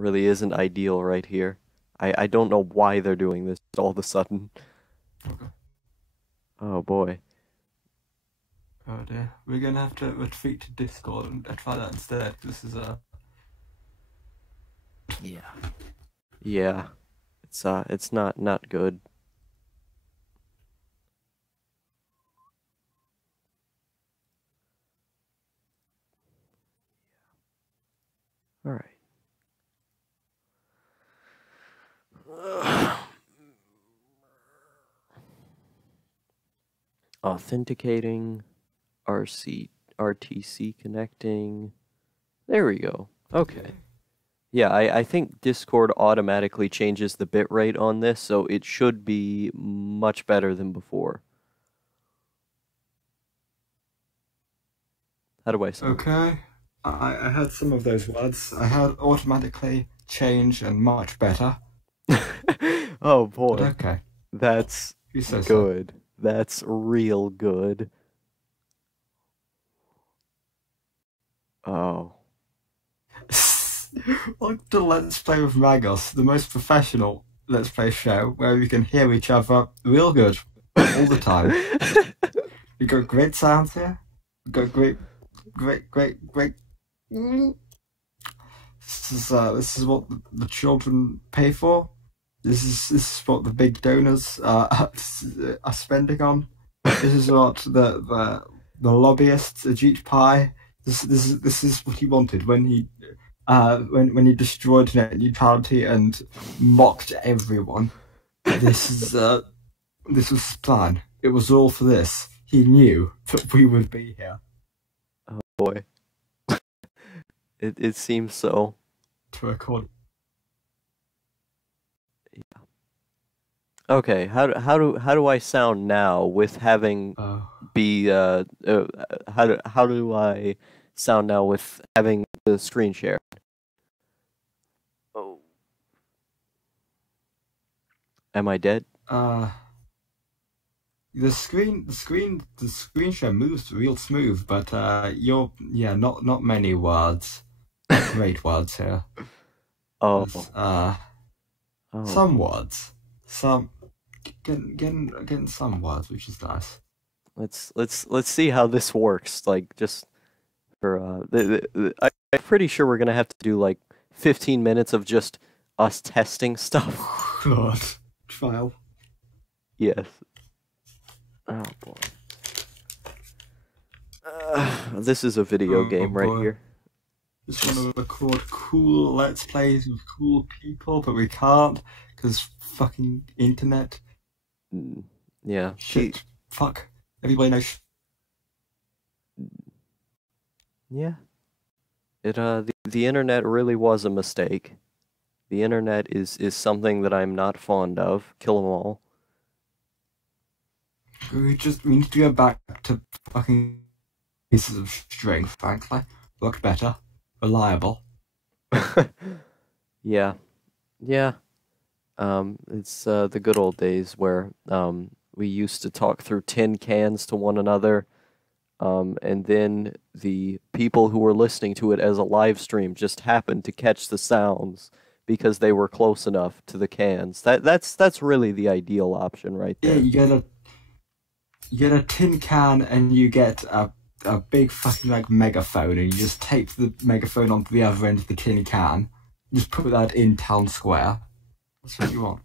really isn't ideal right here. I don't know why they're doing this all of a sudden. Okay. Oh boy. Oh dear. We're gonna have to retreat to Discord and try that instead. This is Yeah. Yeah. It's not good. All right. Authenticating, RTC connecting. There we go. Okay. Yeah, I think Discord automatically changes the bitrate on this, so it should be much better than before. How do I sound? okay. I had some of those words. I had automatically change and much better. Oh But boy. okay. That's You say so. good. That's real good. Oh. Welcome to Let's Play with Magos, the most professional Let's Play show where we can hear each other real good all the time. We got great sounds here. We got great. This is what the children pay for. This is what the big donors are spending on. This is what the lobbyists, Ajit Pai. This is what he wanted when he destroyed net neutrality and mocked everyone. This was his plan. It was all for this. He knew that we would be here. Oh boy. It seems so. To record. Okay, how do I sound now with having be how do I sound now with having the screen share? Oh. Am I dead? The screen share moves real smooth, but not many words. Great words here. Oh. Some words. Some getting some words, which is nice. Let's see how this works. Like just for I'm pretty sure we're gonna have to do like 15 minutes of just us testing stuff. God, trial. Yes. Oh boy. This is a video game right here. Just want to record cool Let's Plays with cool people, but we can't because fucking internet. Yeah. Shit. Fuck. Everybody knows. Yeah. The internet really was a mistake. The internet is something that I'm not fond of. Kill 'em all. We need to go back to fucking pieces of string, frankly. Look better. Reliable. Yeah. Yeah. It's the good old days where we used to talk through tin cans to one another, and then the people who were listening to it as a live stream just happened to catch the sounds because they were close enough to the cans. That's really the ideal option right there. Yeah, you get a tin can and you get a big fucking like megaphone, and you just tape the megaphone onto the other end of the tin can. Just put that in town square. That's what you want.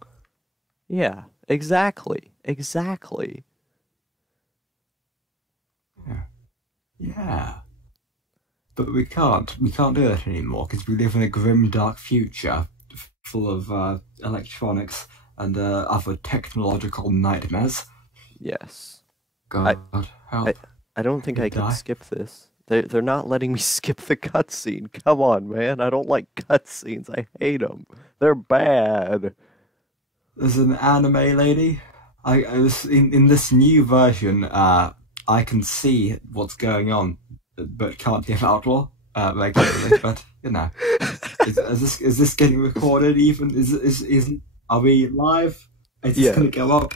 Yeah, exactly. Exactly. Yeah. But we can't do that anymore because we live in a grim, dark future full of electronics and other technological nightmares. Yes. God, help. I don't think I can die. skip this. They're not letting me skip the cutscene. Come on, man. I don't like cutscenes. I hate them. They're bad. There's an anime lady. In this new version, I can see what's going on, but can't give outlaw regularly. But you know, is this getting recorded? Even are we live? Is this gonna go up?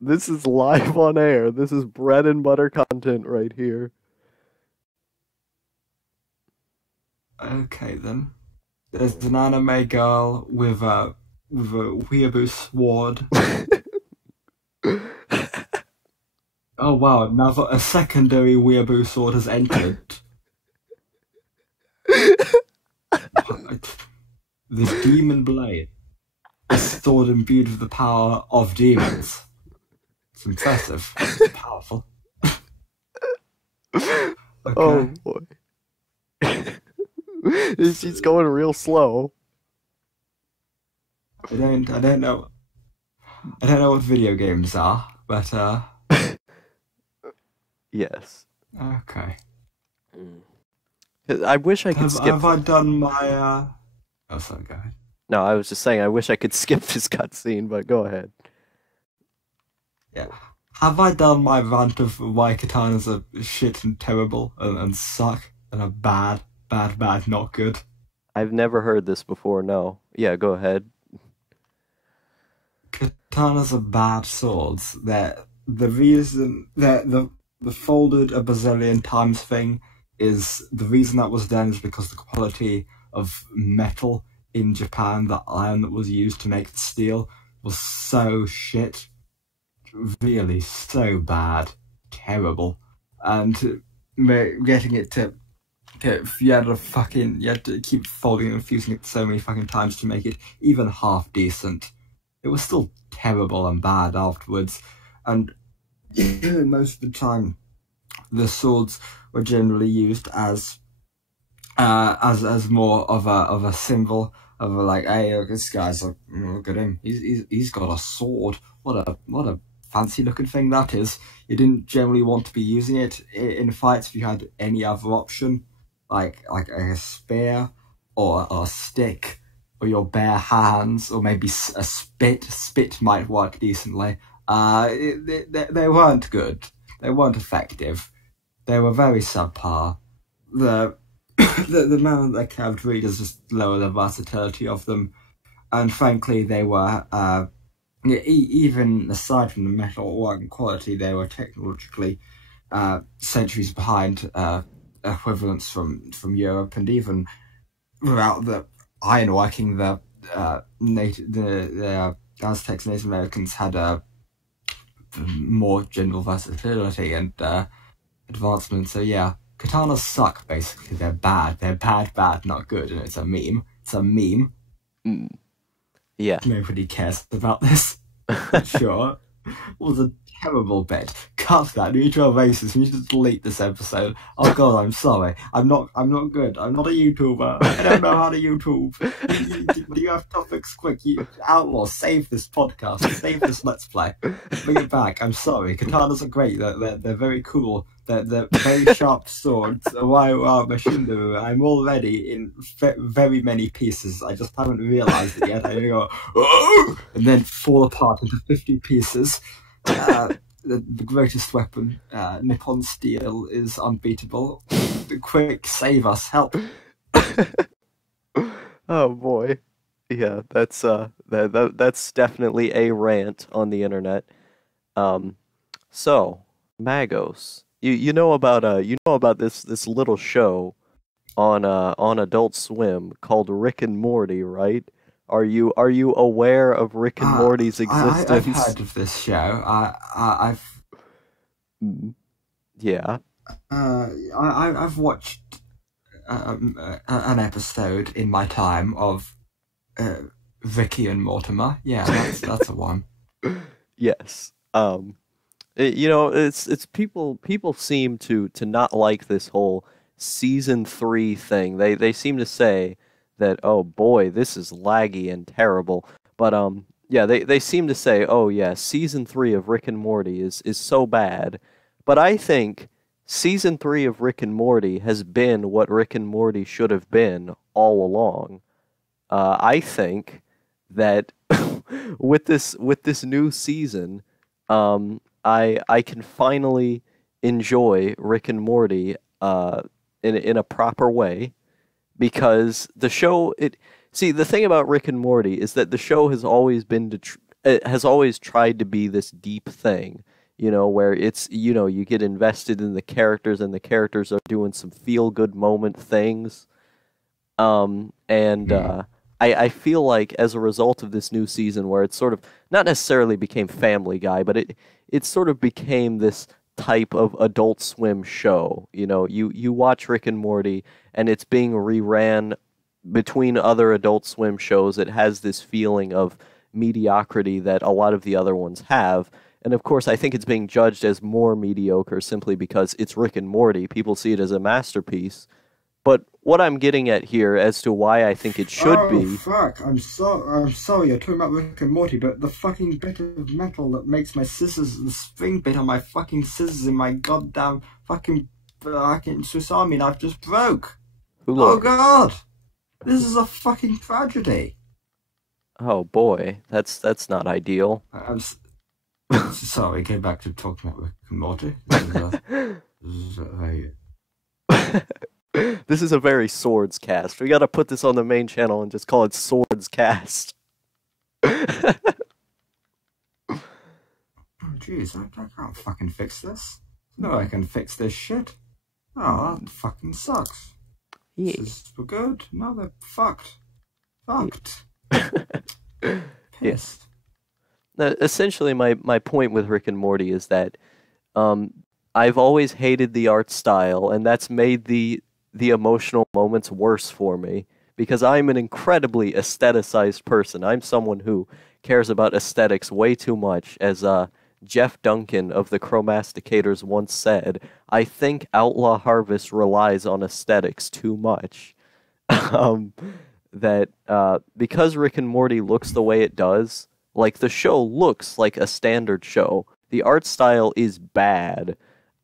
This is live on air. This is bread and butter content right here. Okay then. There's an anime girl with a weeaboo sword. Oh wow! Now that a secondary weeaboo sword has entered. The demon blade. A sword imbued with the power of demons. It's impressive. It's powerful. Oh Okay. boy. She's going real slow. I don't know what video games are, but Yes. okay. I wish I could skip. Have I done my oh sorry, go ahead. No, I was just saying I wish I could skip this cutscene, but go ahead. Yeah. Have I done my rant of why katanas are shit and terrible and suck and are bad, not good? I've never heard this before. No. Yeah, go ahead. Katanas are bad swords. They're the reason that the folded a bazillion times thing is the reason that was done is because the quality of metal in Japan, the iron that was used to make the steel, was so shit, really so bad, terrible, and getting it to you had to keep folding and fusing it so many fucking times to make it even half decent. It was still terrible and bad afterwards, and most of the time, the swords were generally used as more of a symbol of a, like, hey, look, this guy's like, look at him, he's got a sword. What a fancy looking thing that is. You didn't generally want to be using it in fights if you had any other option, like a spear or a stick or your bare hands or maybe a spit. Spit might work decently. They weren't good. They weren't effective. They were very subpar. The the amount that they carved really does just lower the versatility of them. And frankly, they were even aside from the metal work and quality, they were technologically centuries behind equivalents from Europe, and even without the ironworking, the Aztecs and Native Americans had more general versatility and advancement. So yeah, katanas suck. Basically, they're bad. They're bad, not good, and it's a meme. It's a meme. Mm. Yeah. Nobody cares about this. Sure. It was a terrible bit. Cut that. Neutral racist. You need to delete this episode. Oh god, I'm sorry. I'm not good. I'm not a YouTuber. I don't know how to YouTube. Do you have topics quick? You outlaws, save this podcast. Save this Let's Play. Bring it back. I'm sorry. Katanas are great. They're very cool. They're very sharp swords. Wow, Mashindu. I'm already in very many pieces. I just haven't realized it yet. I go, oh! And then fall apart into 50 pieces. The greatest weapon, Nippon Steel, is unbeatable. Quick, save us, help. Oh boy. Yeah, that's definitely a rant on the internet. So, Magos, you know about this little show on Adult Swim called Rick and Morty, right? Are you aware of Rick and Morty's existence? I've heard of this show. I've Yeah. I've watched an episode in my time of Vicky and Mortimer. Yeah, that's a one. Yes. You know, it's people seem to not like this whole season 3 thing. They seem to say that, oh boy, this is laggy and terrible. But yeah, they seem to say, oh yeah, season 3 of Rick and Morty is so bad. But I think season 3 of Rick and Morty has been what Rick and Morty should have been all along. I think that with this new season, I can finally enjoy Rick and Morty in a proper way, because the show the thing about Rick and Morty is that the show has always been it has always tried to be this deep thing, you know, where it's, you know, you get invested in the characters and the characters are doing some feel good moment things. And Hmm. I feel like as a result of this new season, where it sort of not necessarily became Family Guy, but it sort of became this type of Adult Swim show. You know, you watch Rick and Morty, and it's being reran between other Adult Swim shows. It has this feeling of mediocrity that a lot of the other ones have. And of course, I think it's being judged as more mediocre simply because it's Rick and Morty. People see it as a masterpiece. But what I'm getting at here as to why I think it should Oh be, fuck! I'm sorry. You're talking about Rick and Morty, but the fucking bit of metal that makes my scissors, the spring bit on my fucking scissors in my goddamn fucking Swiss Army knife just broke. Oh Lord, god! This is a fucking tragedy. oh boy, that's not ideal. I'm sorry. Get back to talking about Rick and Morty. This is a This is a very swords cast. We gotta put this on the main channel and just call it Swords Cast. oh, jeez, I can't fucking fix this. No, I can fix this shit. Oh, that fucking sucks. Yeah. This is good. No, they're fucked. Fucked. Yeah. Pissed. Now, essentially, my point with Rick and Morty is that um, I've always hated the art style, and that's made the emotional moments worse for me because I'm an incredibly aestheticized person. I'm someone who cares about aesthetics way too much. As Jeff Duncan of the Chromasticators once said, I think Outlaw Harvest relies on aesthetics too much. um, that because Rick and Morty looks the way it does, like the show looks like a standard show. The art style is bad.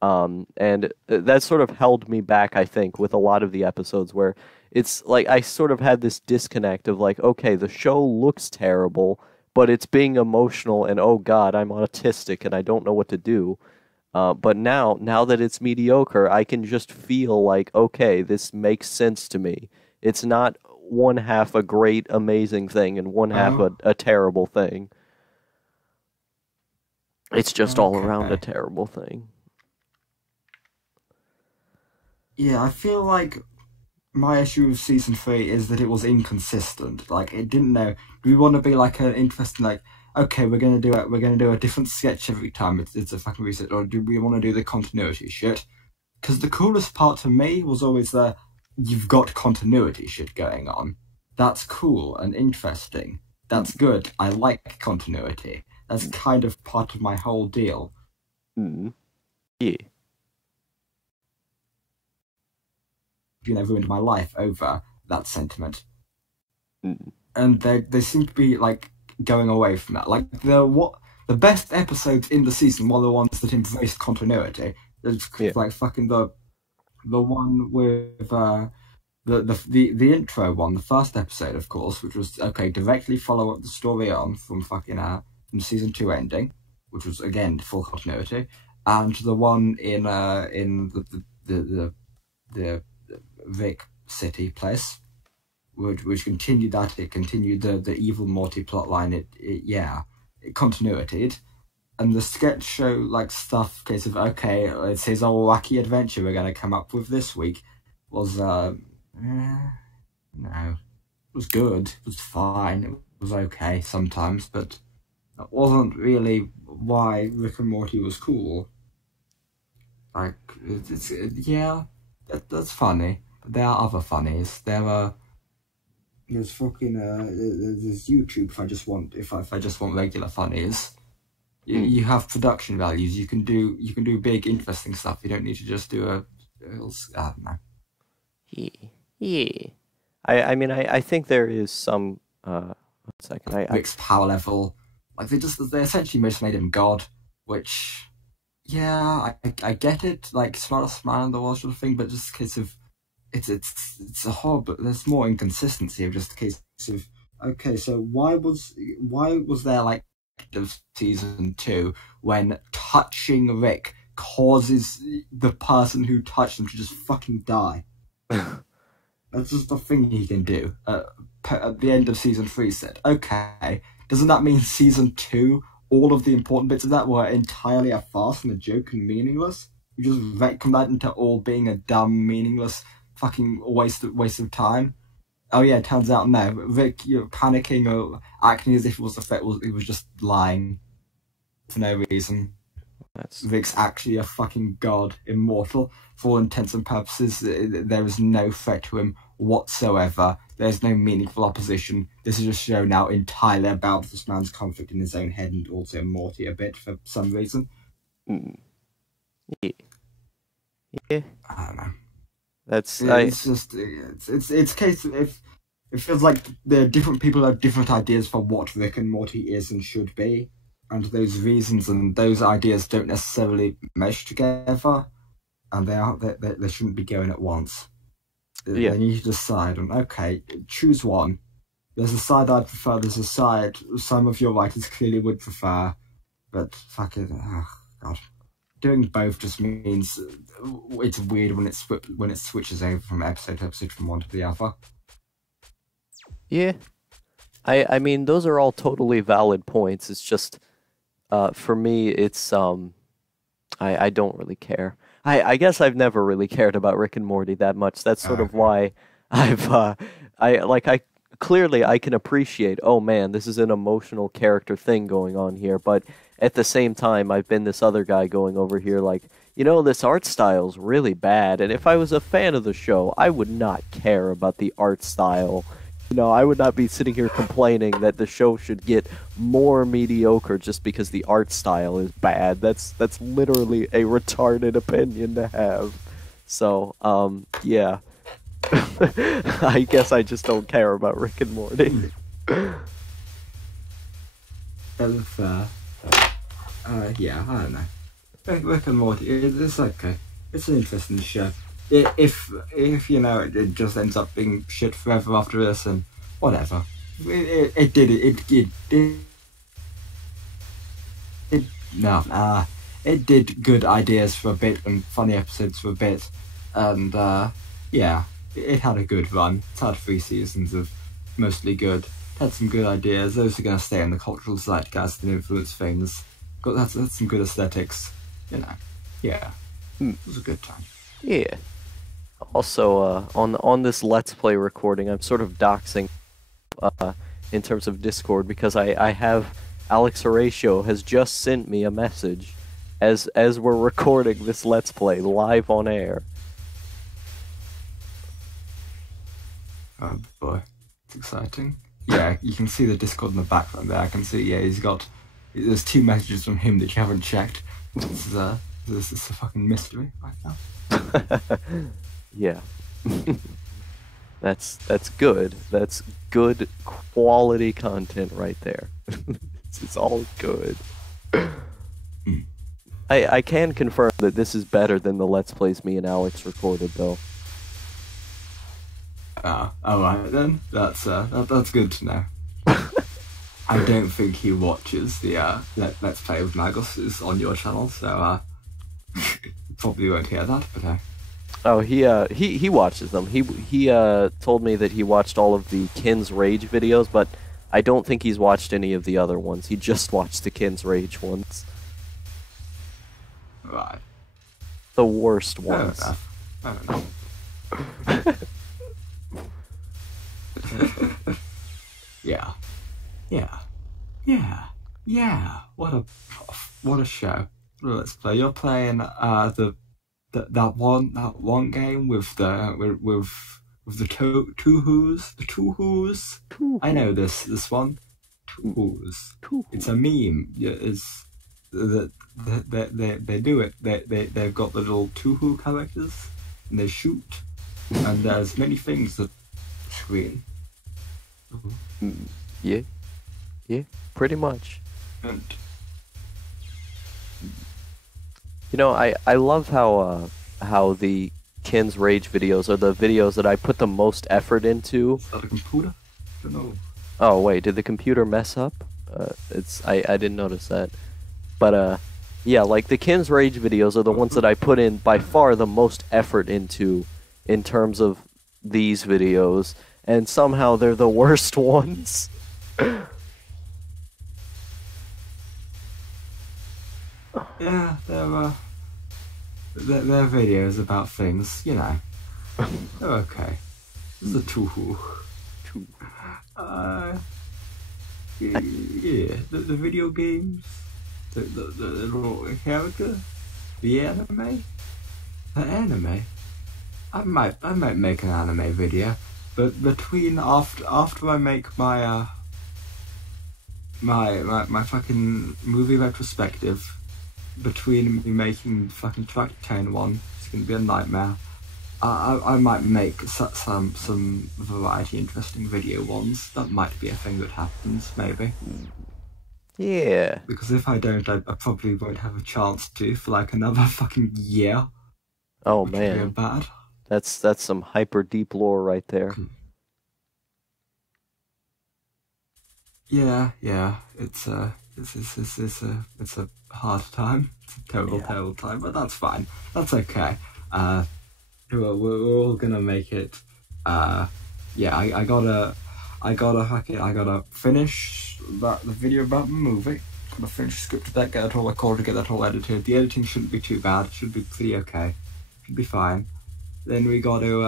And that sort of held me back, I think, with a lot of the episodes where it's like I sort of had this disconnect of like, okay, the show looks terrible, but it's being emotional, and oh God, I'm autistic and I don't know what to do. But now that it's mediocre, I can just feel like, okay, this makes sense to me. It's not one half a great, amazing thing and one half Oh, a terrible thing. It's just all around a okay. terrible thing. Yeah, I feel like my issue with season three is that it was inconsistent. Like it didn't know. Do we want to be like an interesting like? Okay, we're gonna do a different sketch every time it's a fucking reset, or do we want to do the continuity shit? Because the coolest part to me was always the you've got continuity shit going on. That's cool and interesting. That's good. I like continuity. That's kind of part of my whole deal. Mm. Yeah. Ruined my life over that sentiment. Mm. And they seem to be like going away from that. Like the best episodes in the season were the ones that embraced continuity. It's Yeah. like fucking the one with the intro one, the first episode, of course, which was okay, directly follow up the story on from fucking from season two ending, which was again full continuity, and the one in the Vic City place, which continued that. It continued the evil Morty plotline. It continued. And the sketch show like stuff, case of okay, it's his old wacky adventure we're gonna come up with this week, was no, it was good, it was fine, it was okay sometimes, but that wasn't really why Rick and Morty was cool. Like yeah, that's funny. But there are other funnies. There's fucking there's YouTube if I just want regular funnies. Mm. You have production values. You can do big interesting stuff. You don't need to just do I don't know, Yeah. Yeah. I mean I think there is some 1 second. Rick's power level. Like they essentially just made him God, which yeah, I get it. Like smartest man in the world sort of thing, but just a case of it's a whole. But there's more inconsistency of just a case of okay. So why was there like of season two when touching Rick causes the person who touched him to just fucking die? That's just the thing he can do. At the end of season three, said, okay, doesn't that mean season two, all of the important bits of that were entirely a farce and a joke and meaningless? You just retcon that into all being a dumb, meaningless, fucking waste of time. Oh yeah, it turns out no. Rick, you're panicking or acting as if it was a threat. He was just lying for no reason. That's Rick's actually a fucking god, immortal. For all intents and purposes, there is no threat to him whatsoever. There's no meaningful opposition. This is a show now entirely about this man's conflict in his own head and also Morty a bit for some reason. mm, yeah. Yeah. I don't know. That's It's just it's a case of if it feels like there are different people have different ideas for what Rick and Morty is and should be, and those reasons and those ideas don't necessarily mesh together, and they shouldn't be going at once. Yeah. They need to decide on okay, choose one. There's a side I'd prefer. There's a side some of your writers clearly would prefer, but fuck it, oh, God. Doing both just means it's weird when it switches over from episode to episode from one to the other. Yeah. I mean those are all totally valid points. It's just for me it's I don't really care. I guess I've never really cared about Rick and Morty that much. That's sort of why I've I clearly I can appreciate, oh man, this is an emotional character thing going on here, but at the same time I've been this other guy going over here like, you know, this art style's really bad, and if I was a fan of the show, I would not care about the art style. You know, I would not be sitting here complaining that the show should get more mediocre just because the art style is bad. That's literally a retarded opinion to have. So, yeah. I guess I just don't care about Rick and Morty. Yeah, I don't know. Rick and Morty, it's okay. It's an interesting show. If you know it just ends up being shit forever after this, and whatever. It did good ideas for a bit and funny episodes for a bit, and yeah, it had a good run. It's had 3 seasons of mostly good. It had some good ideas. Those are going to stay in the cultural zeitgeist and influence things. That's some good aesthetics, you know. Yeah, it was a good time. Yeah. Also, on this Let's Play recording, I'm sort of doxing in terms of Discord because I have Alex Horatio has just sent me a message as we're recording this Let's Play live on air. Oh boy, it's exciting. Yeah, you can see the Discord in the background there. I can see, yeah, there's 2 messages from him that you haven't checked. This is a fucking mystery right now. Yeah. That's good. That's good quality content right there. It's all good. I can confirm that this is better than the Let's Plays me and Alex recorded though. Alright then. That's good to know. I don't think he watches the Let's Play with Magos is on your channel, so probably won't hear that, but Oh, he watches them. He told me that he watched all of the Kin's Rage videos, but I don't think he's watched any of the other ones. He just watched the Kin's Rage ones. right. The worst ones. I don't know. Yeah. What a show. Let's play. You're playing that one game with the two who's. I know this one. Two who's. It's a meme. Yeah, it's they do it. They've got the little two-who characters and they shoot, and there's many things that screen. Yeah, pretty much. And you know, I love how the Kin's Rage videos are the videos that I put the most effort into. is that a computer? I don't know. Oh wait, did the computer mess up? I didn't notice that. But yeah, like the Kin's Rage videos are the ones that I put in by far the most effort into in terms of these videos, and somehow they're the worst ones. Yeah, they're videos about things, you know. They're okay. This is a two-who. to? Yeah, the video games, the little character, the anime. The anime? I might make an anime video, but between after I make my my fucking movie retrospective, between me making the fucking track 10 one, it's gonna be a nightmare. I might make some variety interesting video ones. That might be a thing that happens, maybe. Yeah. Because if I don't, I probably won't have a chance to for like another fucking year. Oh Which would be man, bad. that's some hyper deep lore right there. Yeah. It's a hard time. It's a terrible time, but that's fine. That's okay. We're all gonna make it. Yeah, I gotta finish the video about the movie. Gotta finish the script of that, get it all recorded, get that all edited. The editing shouldn't be too bad. It should be pretty okay. Should be fine. Then we gotta do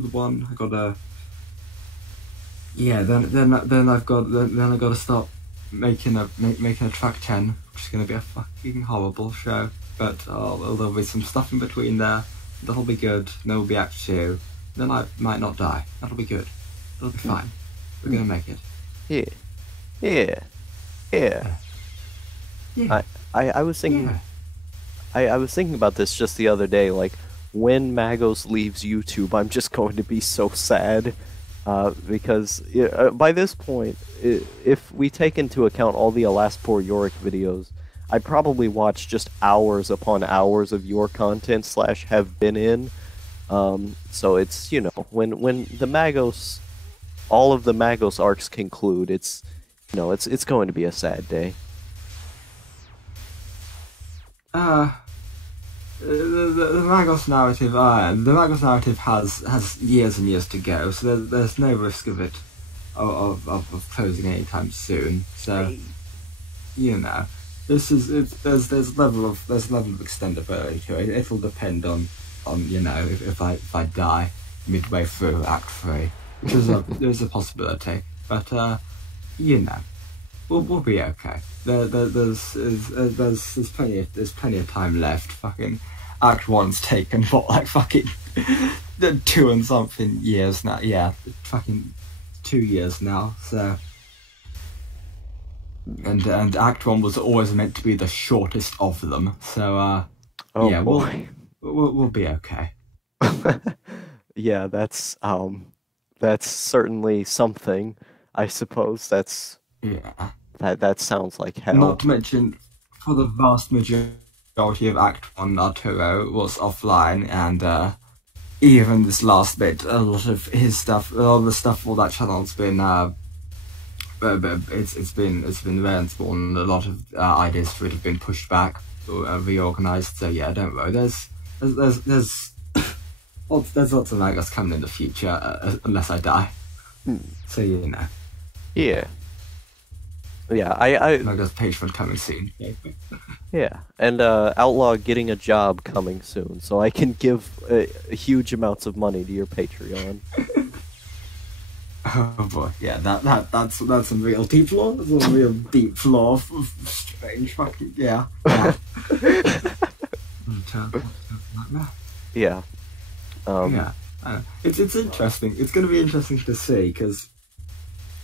the one. I gotta. Yeah, then I gotta start making a track 10, which is gonna be a fucking horrible show. But there'll be some stuff in between there. That'll be good. Then there'll be Act 2. Then I might not die. That'll be good. It'll be fine. We're gonna make it. Yeah. I was thinking. Yeah. I was thinking about this just the other day. Like, when Magos leaves YouTube, I'm just going to be so sad. Because by this point, if we take into account all the Alas Poor Yorick videos, I probably watch just hours upon hours of your content / have been in. So it's, when the Magos, all of the Magos arcs conclude, it's going to be a sad day. The Magos narrative has years and years to go, so there's no risk of it of closing anytime soon. So there's level of extendability to it. It'll depend on if I die midway through Act 3, which is there's a possibility, but we'll be okay. There's plenty of time left. Fucking Act 1's taken like fucking 2 and something years now. Yeah, fucking 2 years now. So and Act 1 was always meant to be the shortest of them. So we'll be okay. Yeah, that's certainly something. I suppose that's. Yeah. That sounds like hell. Not to mention, for the vast majority of Act 1, Arturo was offline, and even this last bit, a lot of his stuff, all the stuff for that channel's been, it's been very small, and a lot of ideas for it have been pushed back or reorganised. So yeah, don't worry. There's lots of Magos coming in the future, unless I die. So Yeah. Yeah, I Magos Patreon coming soon. Yeah, and Outlaw getting a job coming soon, so I can give huge amounts of money to your Patreon. Oh boy, yeah, that's some real deep lore. That's some real deep lore of strange fucking yeah. Yeah. It's interesting. It's going to be interesting to see because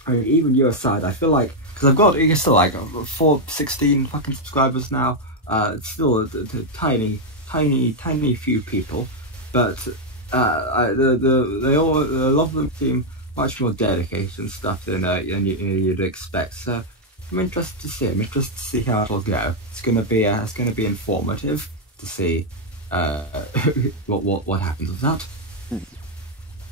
even your side, I feel like. Because I've got, still like 16 fucking subscribers now. It's still a tiny few people, but a lot of them seem much more dedicated and stuff than you'd expect. So I'm interested to see. How it'll go. It's gonna be informative to see what happens with that.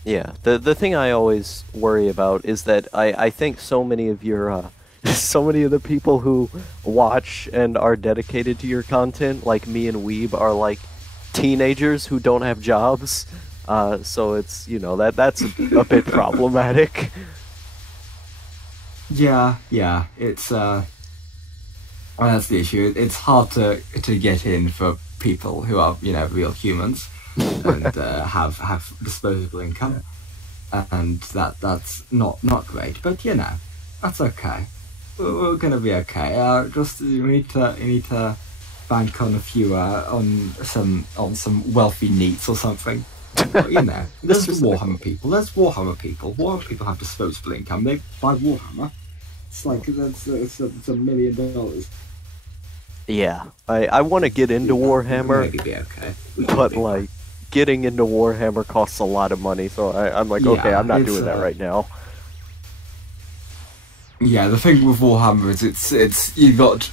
Yeah. The thing I always worry about is that I think so many of your so many of the people who watch and are dedicated to your content, like me and Weeb, are like teenagers who don't have jobs. So it's that's a bit problematic. Yeah, it's that's the issue. It's hard to get in for people who are real humans. and have disposable income, and that's not great. But that's okay. We're gonna be okay. Just you need to bank on a few on some wealthy neats or something. But, there's the Warhammer people. There's Warhammer people. Warhammer people have disposable income. They buy Warhammer. It's like that's $1 million. Yeah, I want to get into Warhammer, Maybe be okay. but like getting into Warhammer costs a lot of money, so I'm like, okay, Yeah, I'm not it's, doing that right now. Yeah, the thing with Warhammer is you got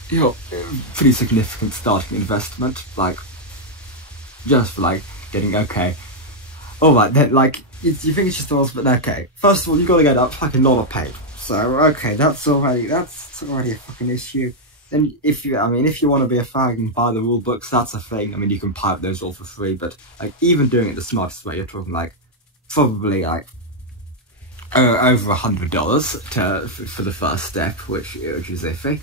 pretty significant starting investment, like just for like getting okay. All right, then like you think it's just us, but okay. First of all, you got to get up fucking $1 paid. So okay, that's already a fucking issue. Then if you want to be a fag and buy the rule books, that's a thing. I mean, you can pipe those all for free, but like even doing it the smartest way, you're talking like probably like over $100 for the first step, which is iffy.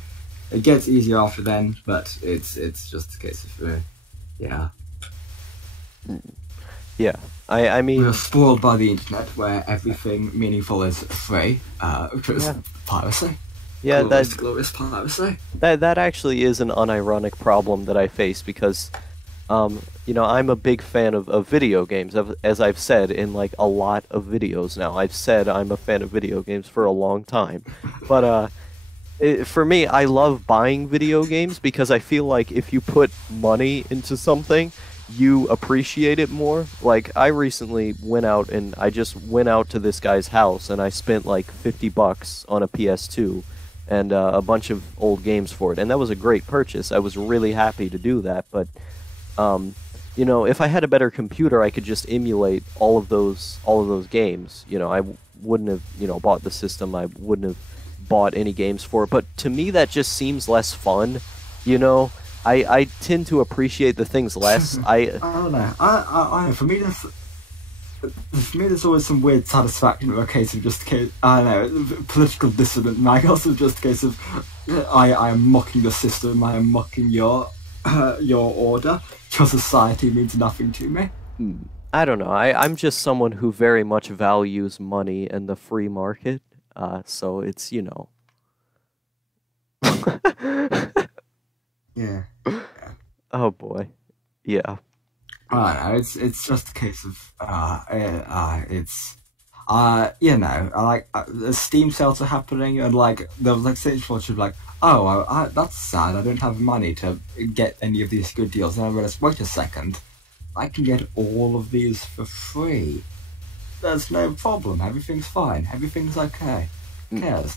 It gets easier after then, but it's just a case of yeah. Yeah, I mean, We're spoiled by the internet, where everything meaningful is free, because piracy. yeah, Glorious piracy. that actually is an unironic problem that I face because, I'm a big fan of video games, as I've said in like a lot of videos now. I've said I'm a fan of video games for a long time, but for me, I love buying video games because I feel like if you put money into something, you appreciate it more. Like I recently went out and I just went out to this guy's house and I spent like $50 on a PS2 and a bunch of old games for it, and that was a great purchase. I was really happy to do that, but if I had a better computer, I could just emulate all of those games. I wouldn't have bought the system. I wouldn't have bought any games for it. But to me, that just seems less fun. I tend to appreciate the things less. I don't know. I for me there's always some weird satisfaction with a case of just I don't know, political dissident Magos is just a case of I am mocking the system. I am mocking your order. Your society means nothing to me. I don't know. I'm just someone who very much values money and the free market. So it's Yeah. Oh boy. Yeah. I don't know. It's just a case of the Steam sales are happening, and like there was like situations like, oh, that's sad. I don't have money to get any of these good deals. And I realized, wait a second, I can get all of these for free. There's no problem. Everything's fine. Everything's okay. Who cares?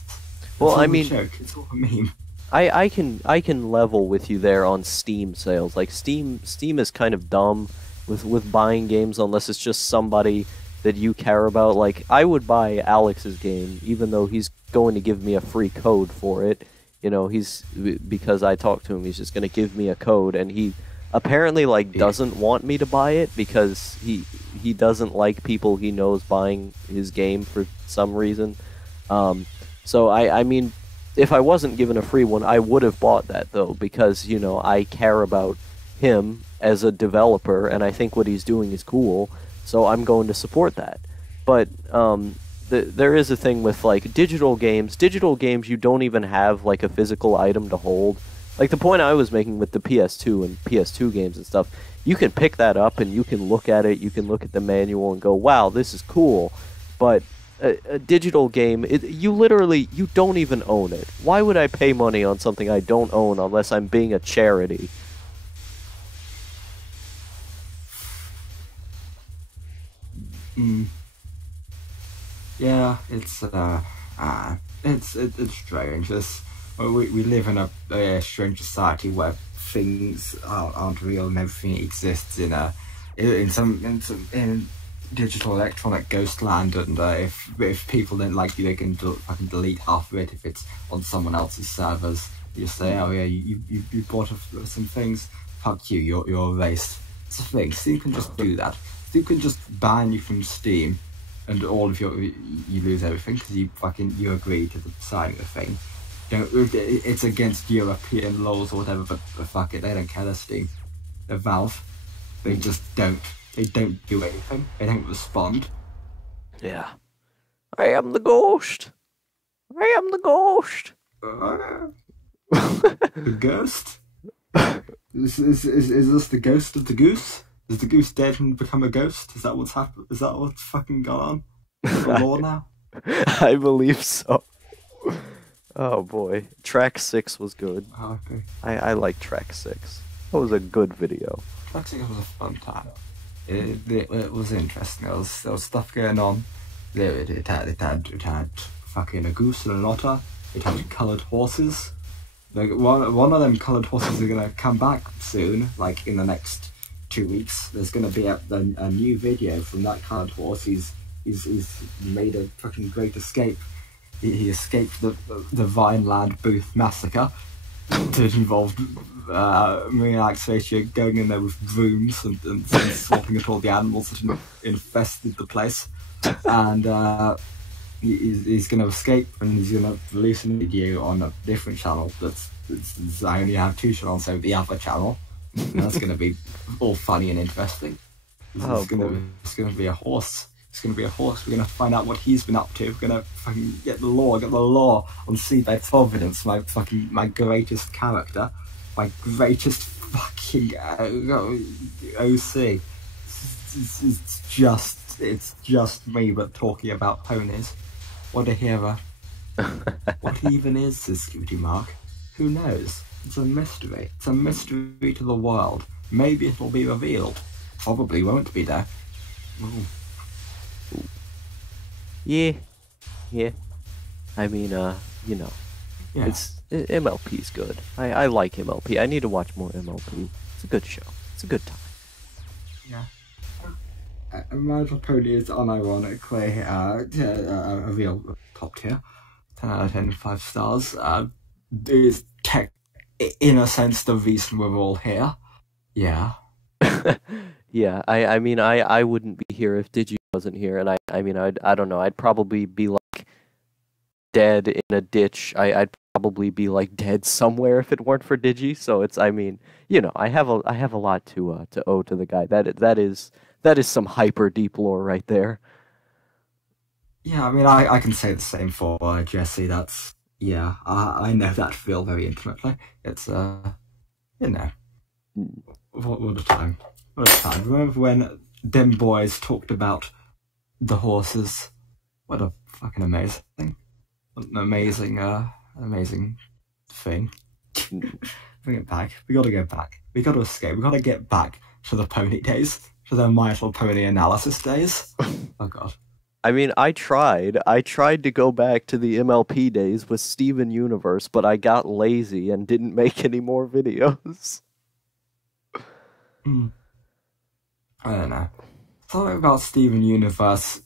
Well, it's I all mean, a joke. It's all a meme. I can level with you there on Steam sales. Like Steam is kind of dumb with buying games unless it's just somebody that you care about. Like I would buy Alex's game even though he's going to give me a free code for it. Because I talked to him, he's just going to give me a code, and he apparently doesn't want me to buy it because he doesn't like people he knows buying his game for some reason. So I mean, if I wasn't given a free one, I would have bought that though, because I care about him as a developer and I think what he's doing is cool, so I'm going to support that. But there is a thing with like digital games. Digital games, you don't even have like a physical item to hold. Like the point I was making with the PS2 and PS2 games and stuff, you can pick that up and you can look at it, you can look at the manual and go, wow, this is cool. But a digital game, you don't even own it. Why would I pay money on something I don't own unless I'm being a charity? Yeah, it's strange. We live in a strange society where things aren't real and everything exists in digital electronic ghost land, and if people don't like you, they can fucking delete half of it if it's on someone else's servers. You say, oh yeah, you bought some things, fuck you, you're erased. It's a thing. Steam can just do that. Steam can just ban you from Steam, and all of you lose everything because you agree to the signing the thing. It's against European laws or whatever, but fuck it, they don't care. They're Steam, they're Valve. They just don't They don't do anything. They don't respond. Yeah. I am the ghost. I am the ghost. The ghost? Is this the ghost of the goose? Is the goose dead and become a ghost? Is that what's happened? Is that what's fucking gone on? Is the law now? I believe so. Oh boy. Track 6 was good. Oh, okay. I like track 6. That was a good video. Track 6 was a fun time. It was interesting. There was stuff going on. It had fucking a goose and an otter. It had coloured horses. Like one of them coloured horses are gonna come back soon. Like in the next 2 weeks, there's gonna be a new video from that coloured horse. He's made a fucking great escape. He escaped the Vineland Booth massacre. It involved me and Axatia going in there with brooms and sorting at all the animals that infested the place. And he's going to escape, and he's going to release a video on a different channel. I only have 2 channels, so the other channel. And that's going to be all funny and interesting. It's going to be a horse. It's going to be a horse. We're going to find out what he's been up to. We're going to fucking get the law on Seabed Providence, my greatest character, my greatest fucking OC. It's just me, but talking about ponies. What a hero. What even is this cutie mark? Who knows? It's a mystery. It's a mystery to the world. Maybe it'll be revealed. Probably won't be though. Ooh. Yeah. I mean, you know, Yeah. MLP's good. I like MLP. I need to watch more MLP. It's a good show. It's a good time. Yeah. My Little Pony is unironically a real top tier. 10 out of 10, 5 stars. Is in a sense the reason we're all here. Yeah. Yeah, I mean, I wouldn't be here if Digi wasn't here, and I mean, I don't know, I'd probably be like dead in a ditch. I'd probably be like dead somewhere if it weren't for Digi. So it's, I mean, you know, I have a lot to owe to the guy. That is some hyper deep lore right there. Yeah, I mean, I can say the same for Jesse. That's, yeah, I know that feel very intimately. It's, you know, what a time. What a time. Remember when them boys talked about the horses? What a fucking amazing, what an amazing thing. Bring it back. We gotta go back. We gotta escape. We gotta get back to the pony days, to the My Little Pony analysis days. Oh god. I mean, I tried to go back to the MLP days with Steven Universe, but I got lazy and didn't make any more videos. I don't know. Something about Steven Universe,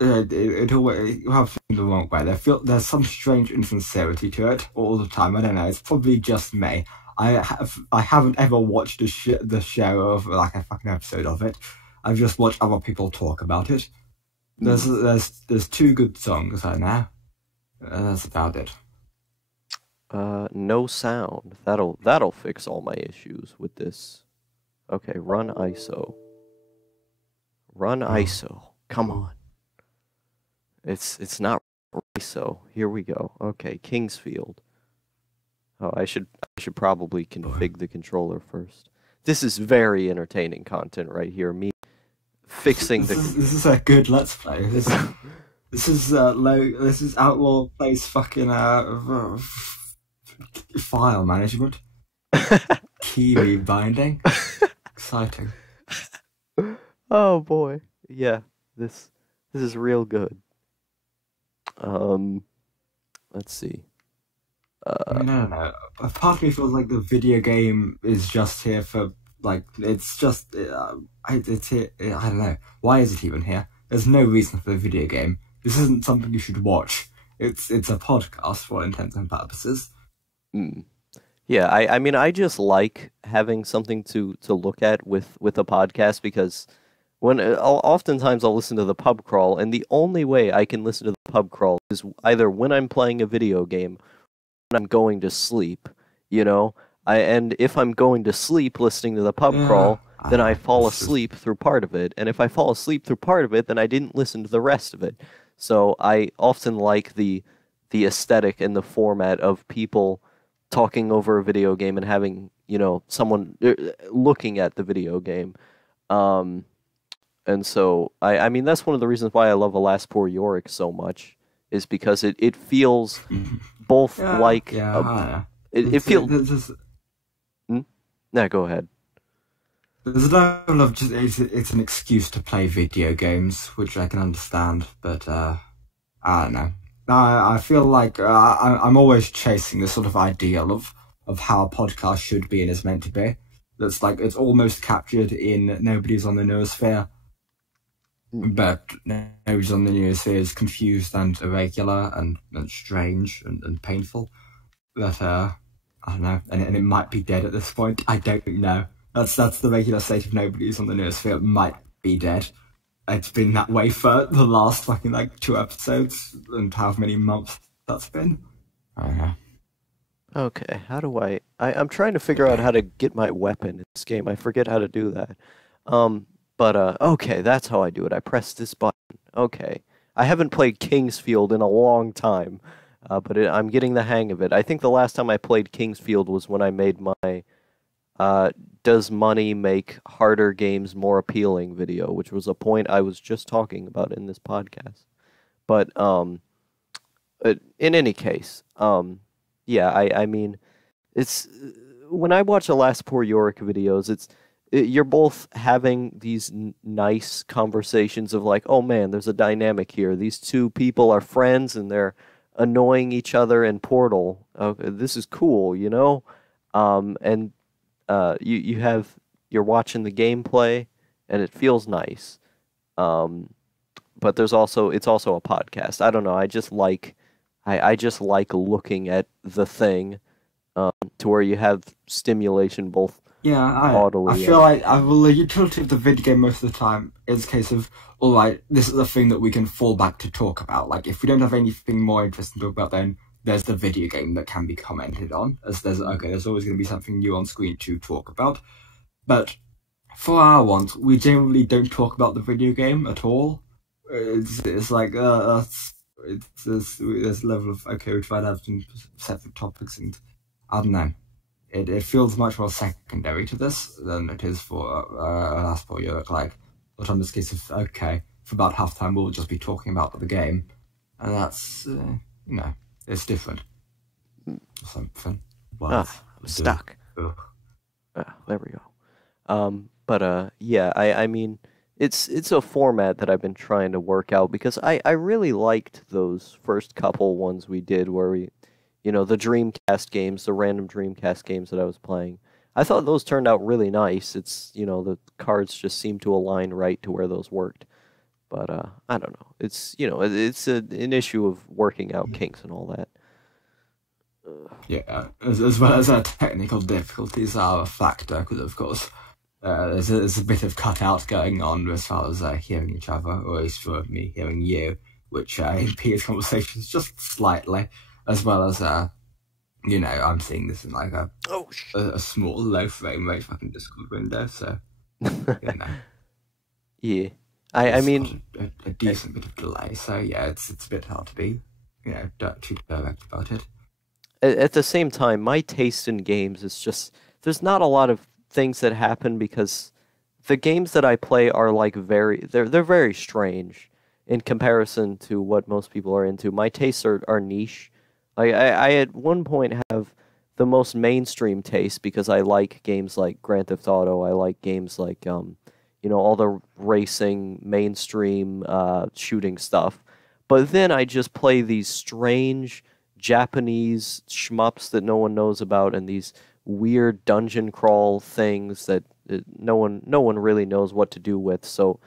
it always rubs me the wrong way. There's some strange insincerity to it all the time. I don't know. It's probably just me. I haven't ever watched the show of like a fucking episode of it. I've just watched other people talk about it. There's 2 good songs I know. That's about it. No sound. That'll fix all my issues with this. Okay, run ISO. Run ISO. Come on. It's not ISO. Here we go. Okay, Kingsfield. Oh, I should probably config the controller first. This is very entertaining content right here. Me fixing this is a good let's play. This is Outlaw Plays fucking file management. Key binding. Exciting. Oh boy. Yeah. This is real good. Let's see. I mean, I don't know. A part of me feels like the video game is just here for, like, it's just, it's here, I don't know. Why is it even here? There's no reason for the video game. This isn't something you should watch. It's a podcast for all intents and purposes. Yeah, I mean, I just like having something to look at with a podcast, because oftentimes I'll listen to the pub crawl, and the only way I can listen to the pub crawl is either when I'm playing a video game or when I'm going to sleep, you know? And if I'm going to sleep listening to the pub crawl, then I fall This is, asleep through part of it. And if I fall asleep through part of it, then I didn't listen to the rest of it. So I often like the aesthetic and the format of people talking over a video game and having, someone looking at the video game. Um, and so I mean that's one of the reasons why I love Alas Poor Yorick so much is because it feels both yeah, like yeah. a, I know. it It's, feels. there's, Nah, go ahead. there's a level of just it's an excuse to play video games, which I can understand, but I don't know. I feel like I'm always chasing this sort of ideal of how a podcast should be and is meant to be. That's like it's almost captured in Nobody's on the Noosphere, but Nobody's on the Noosphere is confused and irregular and strange and painful. But I don't know, and it might be dead at this point. I don't know. That's the regular state of Nobody's on the Noosphere. It might be dead. It's been that way for the last fucking like 2 episodes and how many months that's been. I don't know. Okay, how do I'm trying to figure out how to get my weapon in this game. I forget how to do that. But okay, that's how I do it. I press this button. Okay. I haven't played Kingsfield in a long time, but I'm getting the hang of it. I think the last time I played Kingsfield was when I made my does money make harder games more appealing video, which was a point I was just talking about in this podcast. But in any case, yeah, I mean, it's when I watch Alas Poor Yorick videos, you're both having these nice conversations of like, oh man, there's a dynamic here. These two people are friends and they're annoying each other in Portal. This is cool, you know? And you're watching the gameplay and it feels nice. But it's also a podcast. I don't know. I just like looking at the thing, to where you have stimulation both Yeah, I bodily feel and like the utility of the video game most of the time is a case of, all right, this is the thing that we can fall back to talk about. Like, if we don't have anything more interesting to talk about, then there's the video game that can be commented on, as there's always going to be something new on screen to talk about. But for our ones, we generally don't talk about the video game at all. It's like, there's a level of, okay, we try to have some separate topics, and I don't know. It feels much more secondary to this than it is for Last Poor Europe. Like, but on this case of, okay, for about half time we'll just be talking about the game, and that's, it's different. Something. I'm stuck. There we go. But yeah, I mean, it's a format that I've been trying to work out because I really liked those first couple ones we did where we, the Dreamcast games, the random Dreamcast games that I was playing. I thought those turned out really nice. It's, the cards just seemed to align right to where those worked. But I don't know. It's, it's an issue of working out kinks and all that. Yeah, as well as technical difficulties are a factor, because of course there's a bit of cutout going on as far as hearing each other, or at least for me hearing you, which impedes conversations just slightly, as well as I'm seeing this in like a small low frame rate fucking Discord window, so Yeah, I mean a decent bit of delay, so yeah, it's a bit hard to be too direct about it. At the same time, my taste in games is just there's not a lot of things that happen because the games that I play are like they're very strange in comparison to what most people are into. My tastes are niche. Like I at one point have the most mainstream taste because I like games like Grand Theft Auto. I like games like all the racing mainstream shooting stuff. But then I just play these strange Japanese shmups that no one knows about and these weird dungeon crawl things that no one really knows what to do with. So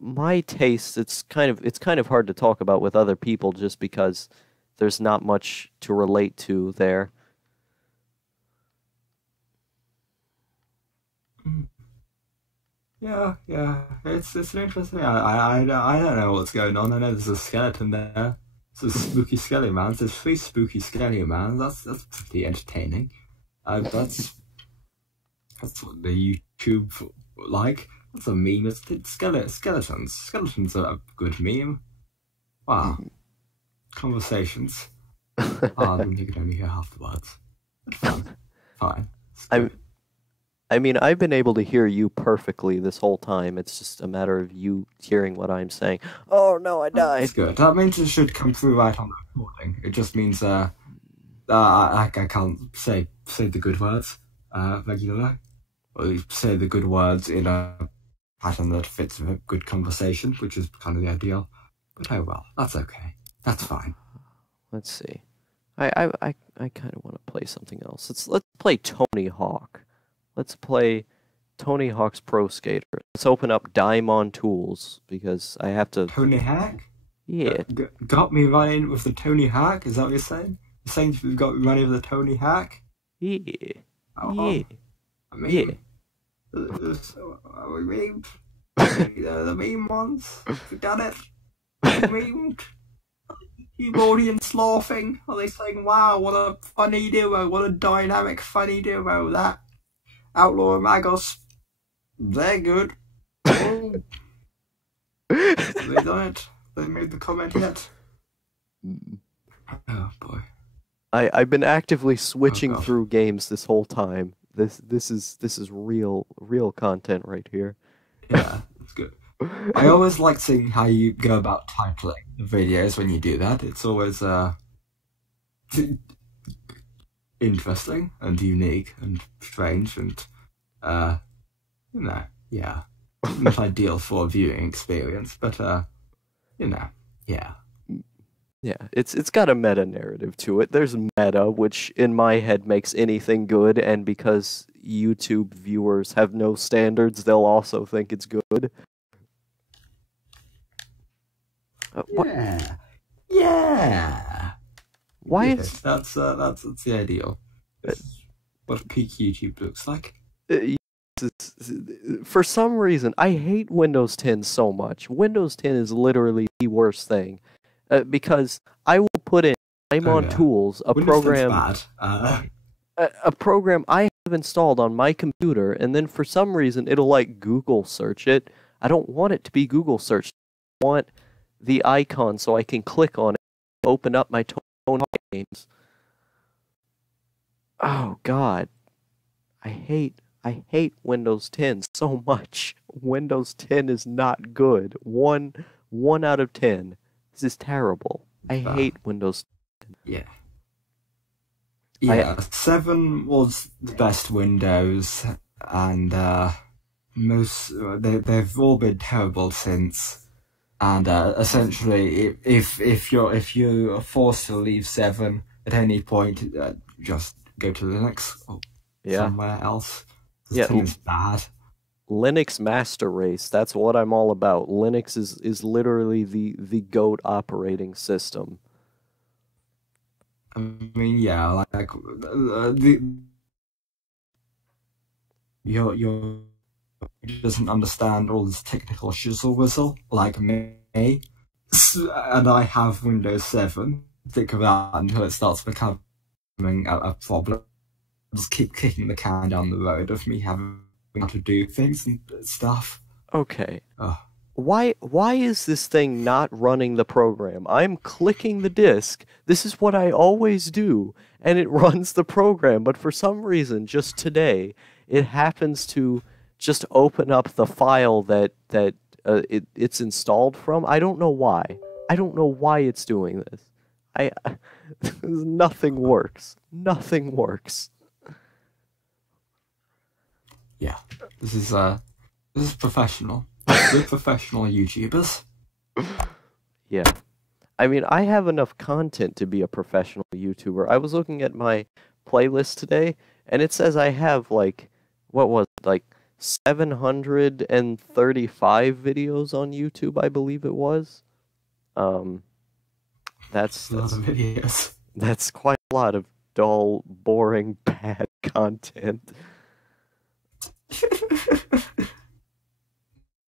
my taste it's kind of hard to talk about with other people just because there's not much to relate to there. Yeah, it's an interesting. I don't know what's going on. I know there's a skeleton there. It's a spooky skelly man. There's 3 spooky skelly man. That's pretty entertaining. That's That's what the YouTube like. That's a meme. It's skeletons. Skeletons are a good meme. Wow. Conversations. Hard when you can only hear half the words. But fun. Fine. It's I good. I mean, I've been able to hear you perfectly this whole time. It's just a matter of you hearing what I'm saying. Oh no, I died. That's good. That means it should come through right on the recording. It just means I can't say the good words regularly. Or say the good words in a pattern that fits a good conversation, which is kind of the ideal. But oh well, that's okay. That's fine. Let's see. I kind of want to play something else. Let's play Tony Hawk. Let's play Tony Hawk's Pro Skater. Let's open up Diamond Tools because I have to. Tony Hawk? Yeah. Got me running with the Tony Hawk? Is that what you're saying? You're saying you've got me running with the Tony Hawk? Yeah. Oh, Yeah. I mean, Yeah. We memed. The meme ones. We done it. We memed. You audience laughing. Are they saying, wow, what a funny duo, what a dynamic, funny duo, that Outlaw and Magos. They're good. Oh. They done it. They made the comment yet. Oh boy. I've been actively switching God. through games this whole time. This is real content right here. Yeah, it's good. I always like seeing how you go about titling the videos when you do that. It's always interesting and unique and strange and yeah. Not ideal for a viewing experience, but yeah. Yeah, it's got a meta narrative to it. There's meta, which in my head makes anything good, and because YouTube viewers have no standards, they'll also think it's good. Yeah. Why Yeah, is that's the ideal. This is what peak YouTube looks like. for some reason I hate Windows 10 so much. Windows 10 is literally the worst thing because I will put in Diamond Tools, a Windows 10's program, bad. a program I have installed on my computer, and then for some reason it'll like Google search it. I don't want it to be Google search. I want the icon so I can click on it, open up my Tony Hawk games. Oh God, I hate Windows 10 so much. Windows 10 is not good. One out of 10. This is terrible. I hate Windows 10. Yeah. Yeah, 7 was the best Windows, and they've all been terrible since. And essentially, if you're forced to leave 7 at any point, just go to Linux or somewhere else. Yeah, 10 is bad. Linux Master Race. That's what I'm all about. Linux is literally the GOAT operating system. I mean, yeah, like your doesn't understand all this technical shizzle whistle like me, and I have Windows 7. Think of that until it starts becoming a problem. Just keep kicking the can down the road of me having to do things and stuff. Okay. Why is this thing not running the program? I'm clicking the disk. This is what I always do, and it runs the program. But for some reason, just today, it happens to just open up the file that it's installed from. I don't know why. I don't know why it's doing this. Nothing works. Nothing works. Yeah, this is professional. We're professional YouTubers. Yeah. I mean, I have enough content to be a professional YouTuber. I was looking at my playlist today, and it says I have, like, 735 videos on YouTube, I believe it was. That's a lot of videos. That's quite a lot of dull, boring, bad content.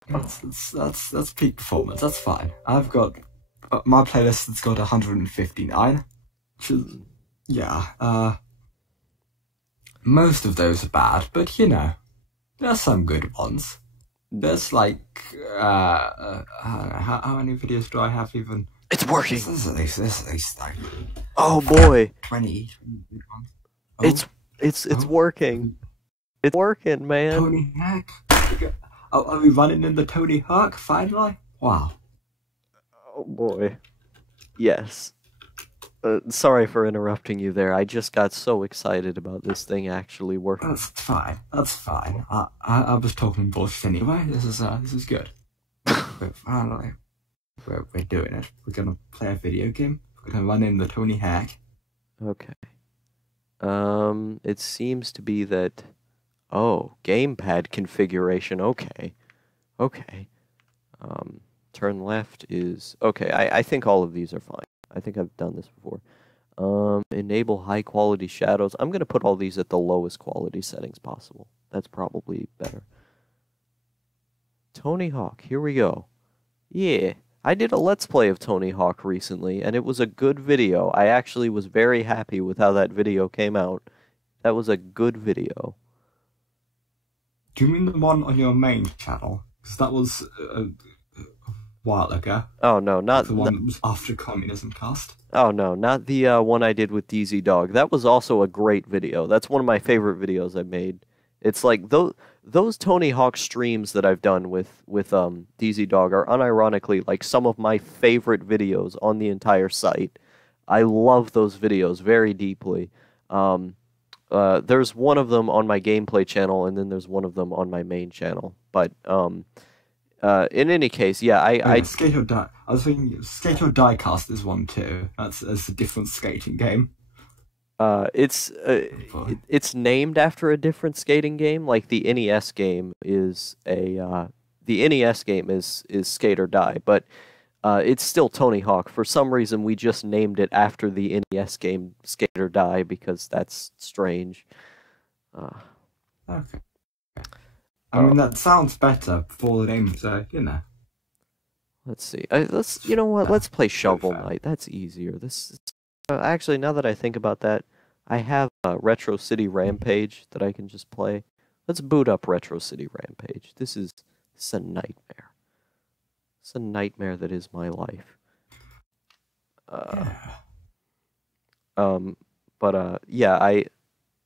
That's peak performance. That's fine. I've got my playlist has got 159, which is most of those are bad, but you know, there's some good ones. There's like, how many videos do I have even? It's working. There's at least like, Oh boy, 20 ones. Oh, it's working. It's working, man. Tony Hawk. Are we running in the Tony Hawk finally? Wow. Oh boy. Yes. Sorry for interrupting you there. I just got so excited about this thing actually working. That's fine. That's fine. I was talking bullshit anyway. This is good. But finally, we're doing it. We're gonna play a video game. We're gonna run in the Tony Hawk. Okay. It seems to be that. Oh, gamepad configuration. Okay. Okay. Turn left is okay. I think all of these are fine. I think I've done this before. Enable high quality shadows. I'm gonna put all these at the lowest quality settings possible. That's probably better. Tony Hawk, here we go. Yeah, I did a Let's Play of Tony Hawk recently, and it was a good video. I actually was very happy with how that video came out. That was a good video. Do you mean the one on your main channel? Because that was a while ago. Oh no, not the one that was after Communism Cast. Oh no, not the one I did with DZ Dog. That was also a great video. That's one of my favorite videos I've made. It's like those Tony Hawk streams that I've done with DZ Dog are unironically like some of my favorite videos on the entire site. I love those videos very deeply. There's one of them on my gameplay channel, and then there's one of them on my main channel. But in any case, yeah, I Skate or Die. I was thinking Skate or Die Cast is one too. That's a different skating game. It's named after a different skating game. Like the NES game is the NES game is Skate or Die, but it's still Tony Hawk. For some reason, we just named it after the NES game Skate or Die because that's strange. Okay. I mean, that sounds better for the name, so, you know. Let's see. You know what? Let's play Shovel Knight. That's easier. Actually, now that I think about that, I have Retro City Rampage that I can just play. Let's boot up Retro City Rampage. This is a nightmare. It's a nightmare that is my life. Yeah,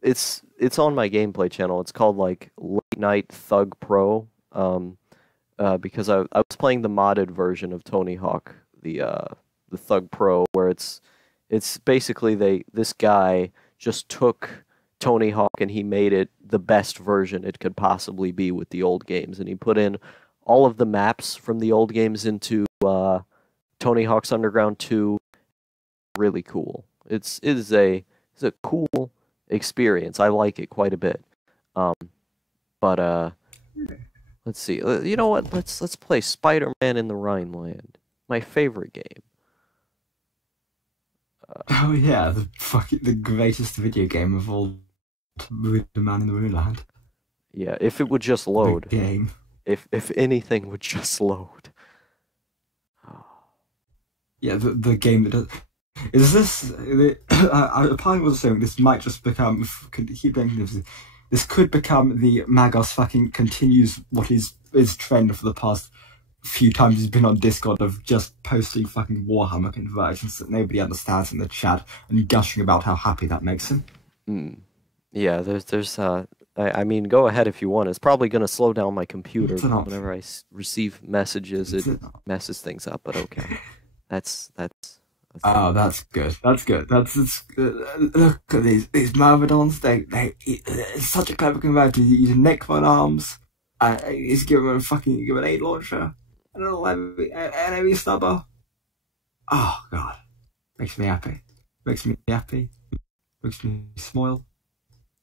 it's on my gameplay channel. It's called like Late Night Thug Pro. Because I was playing the modded version of Tony Hawk, the Thug Pro, where it's basically this guy just took Tony Hawk and he made it the best version it could possibly be with the old games, and he put in all of the maps from the old games into Tony Hawk's Underground 2. Really cool. It's a cool experience. I like it quite a bit. Let's see. You know what? Let's play Spider-Man in the Rhineland. My favorite game. Oh yeah, the greatest video game of all, with the Man in the Moonland. Yeah, if it would just load. The game. If anything would just load. Oh. Yeah, the game that does. Is this? Apparently, was saying this might just become. This could become the Magos fucking continues what is trend for the past few times he's been on Discord of just posting fucking Warhammer conversions that nobody understands in the chat and gushing about how happy that makes him. Yeah, I mean, go ahead if you want. It's probably going to slow down my computer whenever I receive messages. It messes things up, but okay. That's oh, that's good. That's good. Look at these Myrmidons. It's such a clever converter. He's using neck-run arms. He's giving him an 8 launcher. And an enemy stubber. Oh god, makes me happy. Makes me happy. Makes me smile.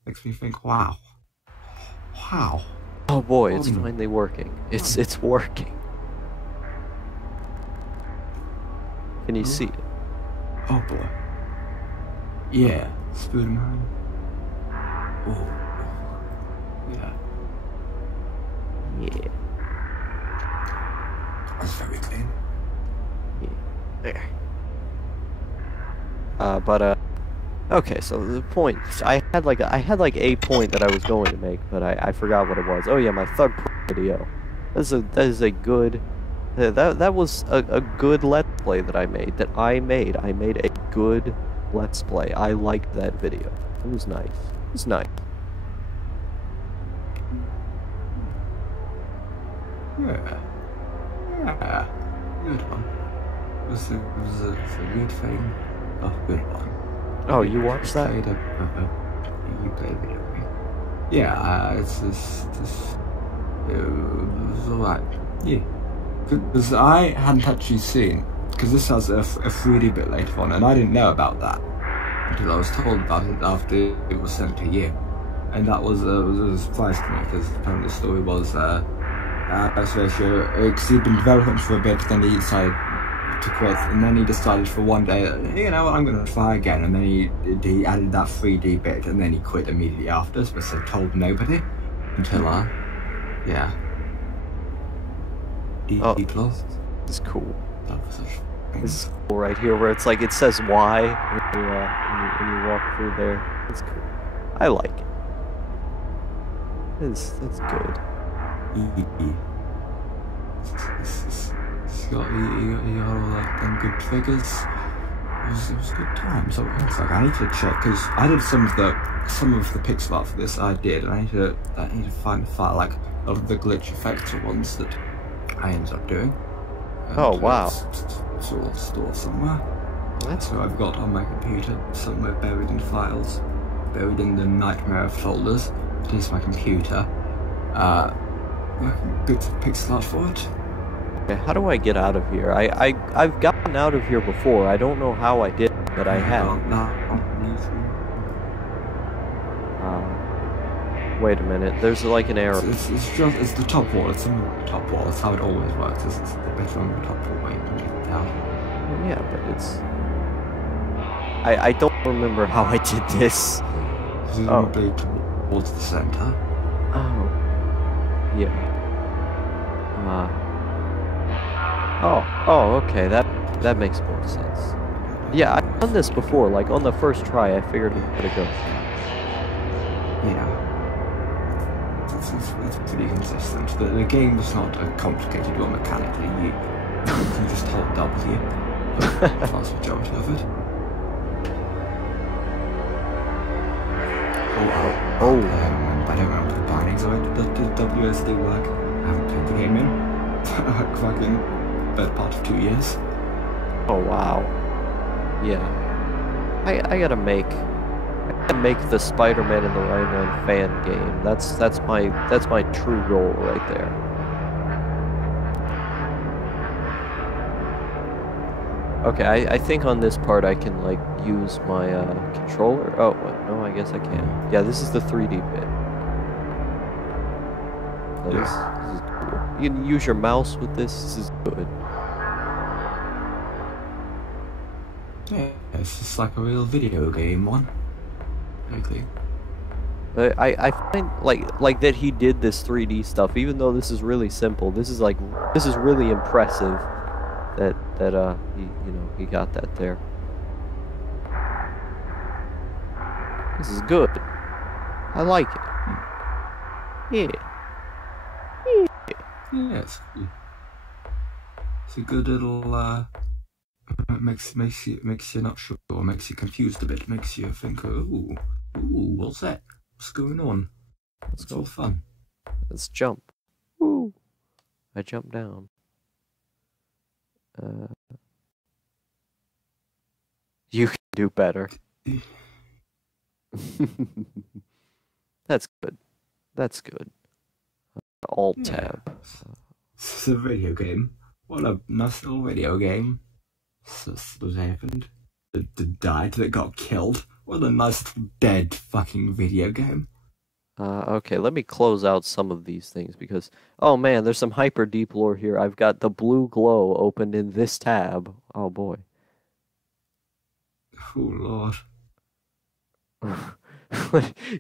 Makes me think, wow. Oh boy, it's finally working. It's working. Can you see it? Oh boy. Yeah. Spider-Man. Oh. Yeah. Yeah. That's very clean. Yeah. There. Okay, so the point I had like a point that I was going to make, but I forgot what it was. Oh yeah, my Thug Pro video. That is a good that was a good Let's Play that I made. I made a good Let's Play. I liked that video. It was nice. It was nice. Yeah. Yeah. Good one. It was a good thing. Oh, good one. Oh, you watched that? You played a video game. Yeah, it was alright. Yeah. Because I hadn't actually seen, because this has a 3D bit later on, and I didn't know about that until I was told about it after it was sent to you. And that was a surprise to me, because apparently the story was, because he'd been developing for a bit, then he decided to quit, and then he decided for one day, you know what, I'm going to try again, and then he added that 3D bit, and then he quit immediately after, so I told nobody, until, yeah. Oh, D plus. it's cool. That was such This is cool right here, where it's like it says Y when you walk through there. It's cool. I like it. It's good. You got all that and good figures. It was a good time. So it's like I need to check, because I did some of the pixel art for this. I did, and I need to find the file. Like a lot of the glitch effects are ones that I ended up doing. And Oh wow. It's all stored somewhere. That's So I've got on my computer somewhere buried in files, buried in the nightmare folders. It is my computer. Bits of pixel art for it. okay. How do I get out of here? I've gotten out of here before. I don't know how I did, but I have. Wait a minute. There's like an arrow. It's the top wall. It's somewhere on the top wall. That's how it always works. It's the better on the top wall where you can get down. Yeah, but it's. I don't remember how I did this. Presumably towards the center. Oh. Yeah. Oh, okay, that makes more sense. Yeah, I've done this before, like on the first try, I figured out how to go. Yeah. It's pretty consistent. The game is not a complicated one mechanically. You can just hold W for the vast majority of it. I don't remember the bindings of it. Does WSD work? I haven't played the game in fucking bad part of 2 years. Oh wow. Yeah. I gotta make the Spider-Man and the Rhino fan game. That's my true goal right there. Okay, I think on this part I can like use my controller. Oh wait, no, I guess I can. Yeah, this is the 3D bit. So this is cool. You can use your mouse with this. This is good. Yeah, it's just like a real video game one. Exactly. But I find like that he did this 3D stuff, even though this is really simple. This is really impressive that he got that there. This is good. I like it. Yeah. Yeah, it's a good little makes you not sure, or makes you confused a bit, makes you think, ooh, what's that? What's going on? It's all fun. Let's jump. Woo! I jump down. You can do better. That's good. That's good. Alt tab. It's a video game. What a nice little video game. That happened. That died, that got killed. What a nice dead fucking video game. Okay, let me close out some of these things because, oh man, there's some hyper deep lore here. I've got the blue glow opened in this tab. Oh boy. Oh lord.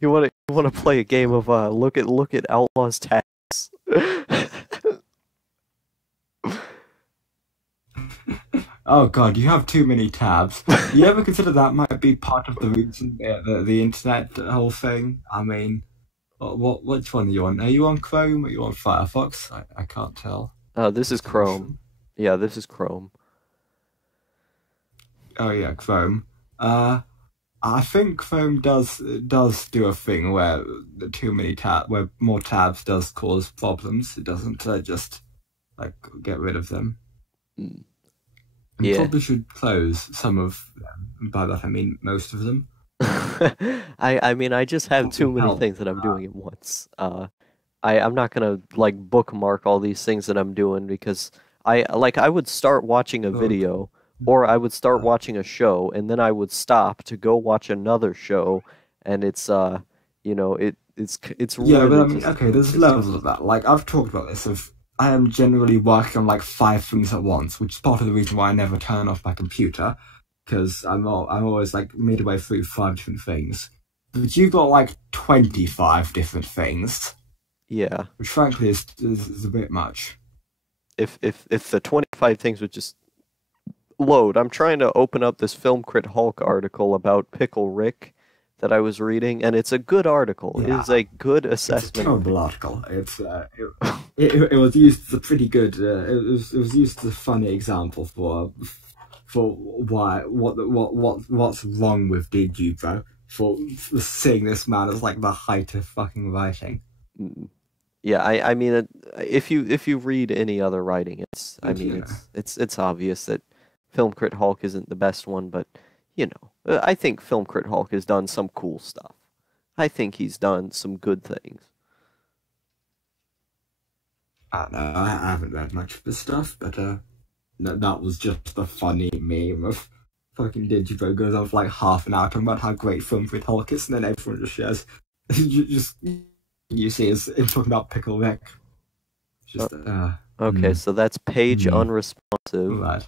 You wanna play a game of look at Outlaw's tabs? Oh god, you have too many tabs. You ever consider that might be part of the reason the internet whole thing? I mean, which one are you on? Are you on Chrome or are you on Firefox? I can't tell. This is Chrome. Yeah, this is Chrome. Oh yeah, Chrome. I think Chrome does do a thing where where more tabs does cause problems. It doesn't just like get rid of them. Mm. You Yeah. probably should close some of them. And by that I mean most of them. I mean, I just have too many Help. things that I'm doing at once. I'm not gonna like bookmark all these things that I'm doing because I would start watching a video or I would start watching a show and then I would stop to go watch another show and it's you know it's Yeah, really but I mean, just okay, there's levels of that. Like I've talked about this. I am generally working on like 5 things at once, which is part of the reason why I never turn off my computer, because I'm always like midway through 5 different things. But you've got like 25 different things, yeah. which frankly is a bit much. If the 25 things would just load. I'm trying to open up this Film Crit Hulk article about Pickle Rick that I was reading, and it's a good article. Yeah. It is a good It's a assessment. terrible article. It was used as a pretty good. It was used as a funny example for what's wrong with Digibro for seeing this man as like the height of fucking writing. Yeah, I mean, if you read any other writing, I mean, Yeah. it's obvious that Film Crit Hulk isn't the best one, but you know, I think Film Crit Hulk has done some cool stuff. I think he's done some good things. I don't know. I haven't read much of this stuff, but that was just a funny meme of fucking Digibro goes on for like half an hour talking about how great Film Crit Hulk is, and then everyone just shares. You see is talking about Pickle Rick. Just Okay, so that's page unresponsive. Right.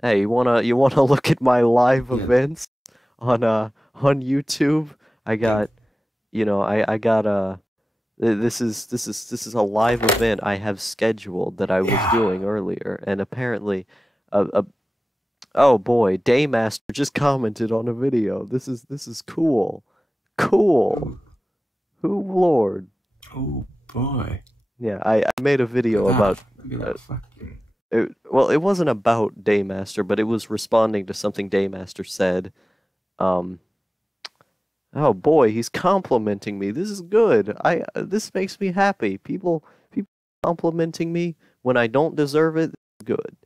Hey, you wanna look at my live Yeah. events on YouTube? I got, you know, I got this is a live event I have scheduled that I was doing earlier, and apparently, oh boy, Daymaster just commented on a video. This is cool, cool. Who Lord? Oh boy. Yeah, I made a video about. Maybe that fucking. Well, it wasn't about Daymaster, but it was responding to something Daymaster said. Oh boy, he's complimenting me. This is good. This makes me happy. People complimenting me when I don't deserve it. Is good.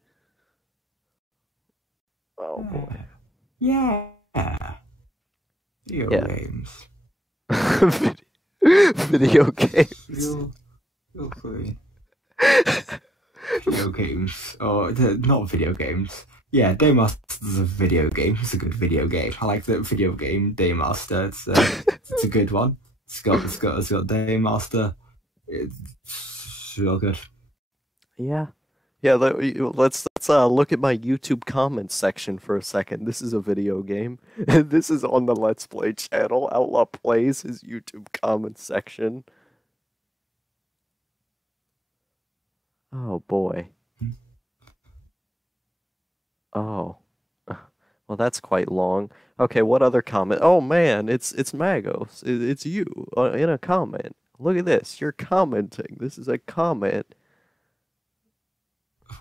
Oh boy. Yeah. Video Yeah. games. Video games. Feel free. Video games. Or not video games. Yeah, Daymaster's a video game. It's a good video game. I like the video game Daymaster. It's a good one. It's got Daymaster. It's real good. Yeah. Yeah, let's look at my YouTube comments section for a second. This is a video game. This is on the Let's Play channel. Outlaw Plays his YouTube comments section. Oh boy. Oh. Well, that's quite long. Okay, what other comment? Oh man, it's Magos. It's you in a comment. Look at this. You're commenting. This is a comment.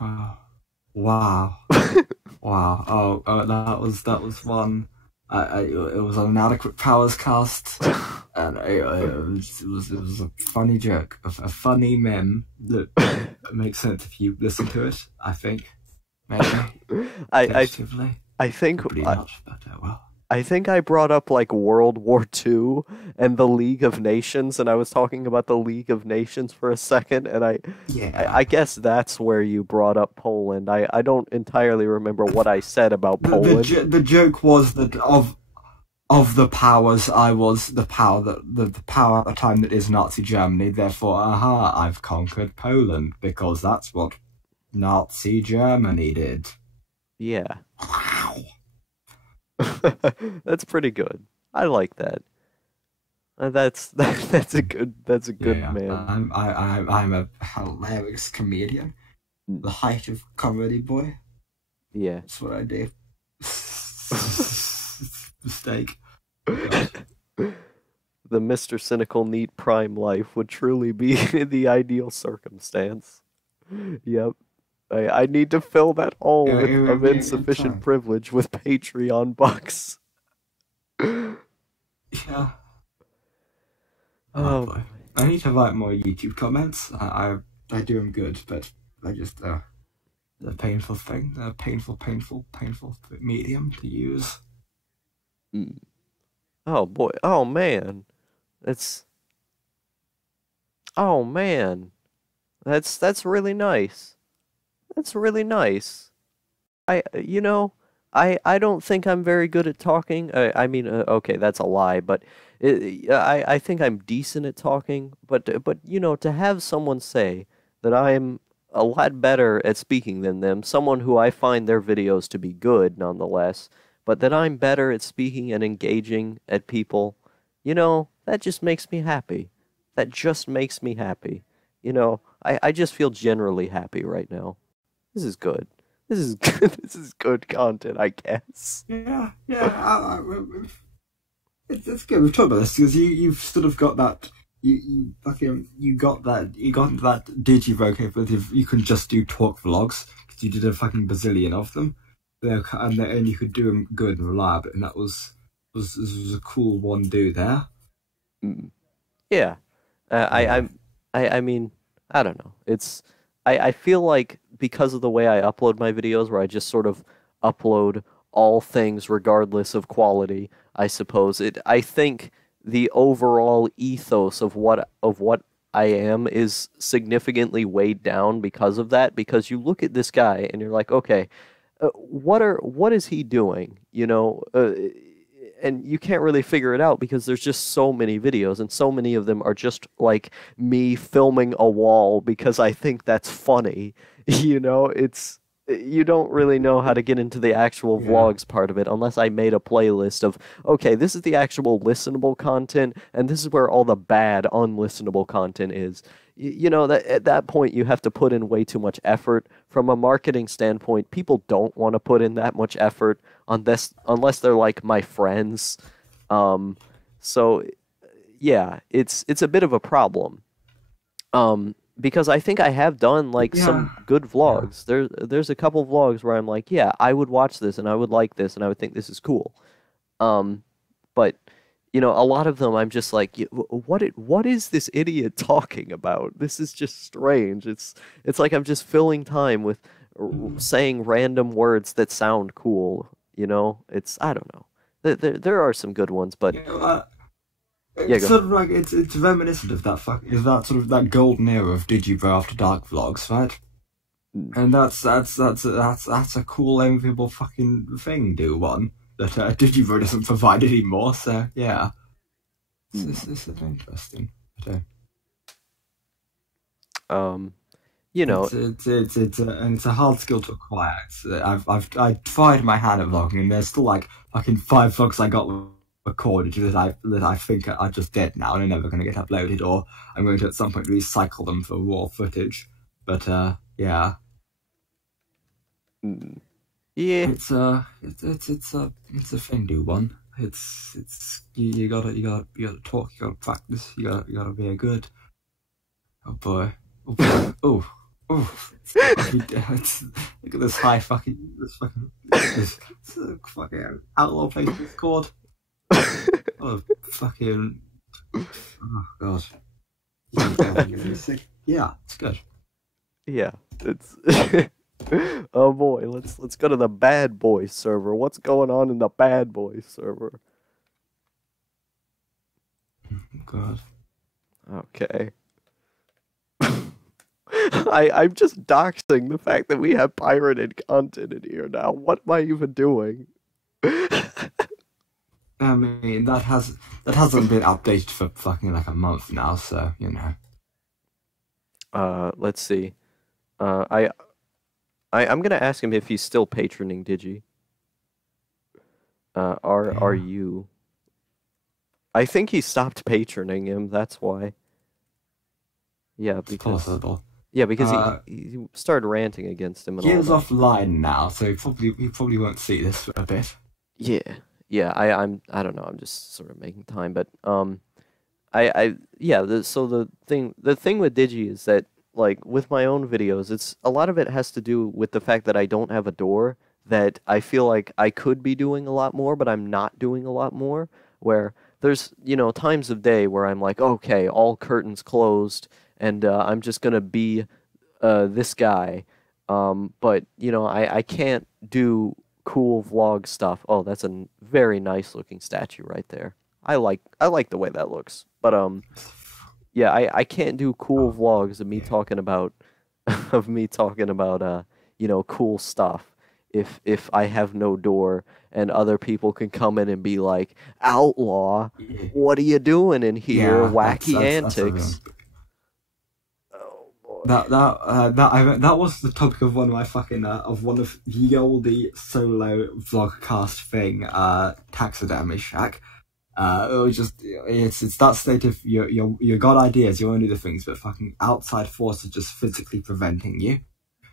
Wow. Wow. Wow. Oh, that was one. It was an Inadequate Powers cast, and it was a funny joke, a funny meme that makes sense if you listen to it. I think, maybe. I think Pretty much, but well. I think I brought up like World War II and the League of Nations, and I was talking about the League of Nations for a second, and I guess that's where you brought up Poland. I don't entirely remember what I said about Poland. The joke was that of the powers, I was the power the power at the time that is Nazi Germany. Therefore, I've conquered Poland because that's what Nazi Germany did. Yeah. Wow. That's pretty good. I like that. That's a good Yeah, man. I'm a hilarious comedian. The height of comedy boy. Yeah. That's what I do. Mistake. God. The Mr. Cynical Neat Prime life would truly be the ideal circumstance. Yep. I need to fill that hole It would of be a good insufficient time. privilege with Patreon bucks. Yeah. Oh Oh, boy. I need to write more YouTube comments. I do them good, but I just the painful thing, the painful medium to use. mm. Oh boy. Oh man. It's oh man. That's really nice. That's really nice. You know, I don't think I'm very good at talking. I mean, okay, that's a lie, but I think I'm decent at talking. But you know, to have someone say that I'm a lot better at speaking than them, someone who I find their videos to be good nonetheless, but that I'm better at speaking and engaging at people, you know, that just makes me happy. That just makes me happy. You know, I just feel generally happy right now. This is good. This is good. This is good content, I guess. Yeah. It's good. We've talked about this because you've sort of got that. You got that Digivro capability. You can just do talk vlogs because you did a fucking bazillion of them. And you could do them good and reliable, and that was a cool one do there. Mm. Yeah. Yeah. I mean, I don't know. I feel like because of the way I upload my videos, where I just sort of upload all things regardless of quality, I suppose I think the overall ethos of what I am is significantly weighed down because of that. Because you look at this guy and you're like, okay, what is he doing? You know, and you can't really figure it out because there's just so many videos and so many of them are just like me filming a wall because I think that's funny. You know, it's you don't really know how to get into the actual Yeah. vlogs part of it unless I made a playlist of, okay, this is the actual listenable content and this is where all the bad unlistenable content is. You know, that at that point you have to put in way too much effort. From a marketing standpoint, people don't want to put in that much effort unless they're like my friends. Um, so yeah, it's a bit of a problem. Because I think I have done like Yeah. some good Yeah. vlogs. There's a couple vlogs where I'm like, yeah, I would watch this and I would like this and I would think this is cool. Um, but you know, a lot of them I'm just like, what is this idiot talking about? This is just strange. It's like I'm just filling time with saying random words that sound cool. You know, it's I don't know. There are some good ones, but You know, yeah, it's go sort ahead. of like it's reminiscent of that sort of that golden era of Digibro After Dark vlogs, right? Mm, And that's a cool, enviable fucking thing. Do one that Digibro doesn't provide anymore. So yeah, mm. this is interesting. But, Um, you know, and it's a hard skill to acquire. I tried my hand at vlogging, and there's still like fucking 5 vlogs I got recorded that I think are just dead now and are never going to get uploaded, or I'm going to at some point recycle them for raw footage. But yeah, mm, yeah, it's a thing, do one. It's you gotta talk, you gotta practice, you gotta be good. Oh boy. Oh boy. Oh. Oh. Look at this fucking outlaw place it's called. Oh fucking oh god. Yeah, it's good. yeah. It's oh boy. Let's go to the bad boy server. What's going on in the bad boy server? Oh, god. Okay. I'm just doxing the fact that we have pirated content in here now. What am I even doing? I mean that hasn't been updated for fucking like a month now, so you know. Let's see. Uh, I I'm gonna ask him if he's still patroning Digi. Are Yeah. you? I think he stopped patroning him. That's why. Yeah, It's because possible. Yeah, because Uh, he started ranting against him and he all is that. offline now, so he probably won't see this for a bit. Yeah, yeah. I don't know. I'm just sort of making time, but yeah. So the thing with Digi is that like with my own videos, it's a lot of it has to do with the fact that I don't have a door. That I feel like I could be doing a lot more, but I'm not doing a lot more. Where there's times of day where I'm like, okay, all curtains closed, and I'm just gonna be this guy. But I can't do cool vlog stuff. Oh, that's a very nice looking statue right there. I like the way that looks. But yeah, I can't do cool Oh, vlogs of me yeah. talking about cool stuff if I have no door and other people can come in and be like, "Outlaw, Yeah, what are you doing in here? yeah, Wacky that's everyone's. antics." Oh boy. That was the topic of one of my fucking of one of the oldie solo vlogcast thing, taxidermy shack. It was just it's that state of you got ideas, you want to do the things, but fucking outside forces just physically preventing you.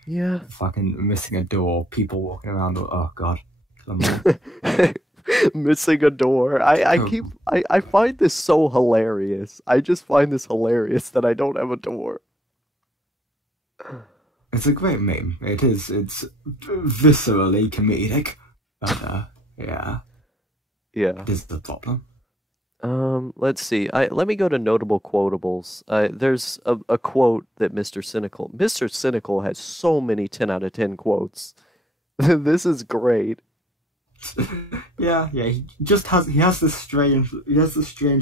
Yeah. Fucking missing a door, people walking around. Oh god, come on. Missing a door. I Oh, keep I find this so hilarious. I just find this hilarious that I don't have a door. it's a great meme. It is. It's viscerally comedic, but yeah, Yeah. it is the problem. Let's see. Let me go to notable quotables. There's a quote that Mr. Cynical has so many 10 out of 10 quotes. This is great. Yeah. He has this strange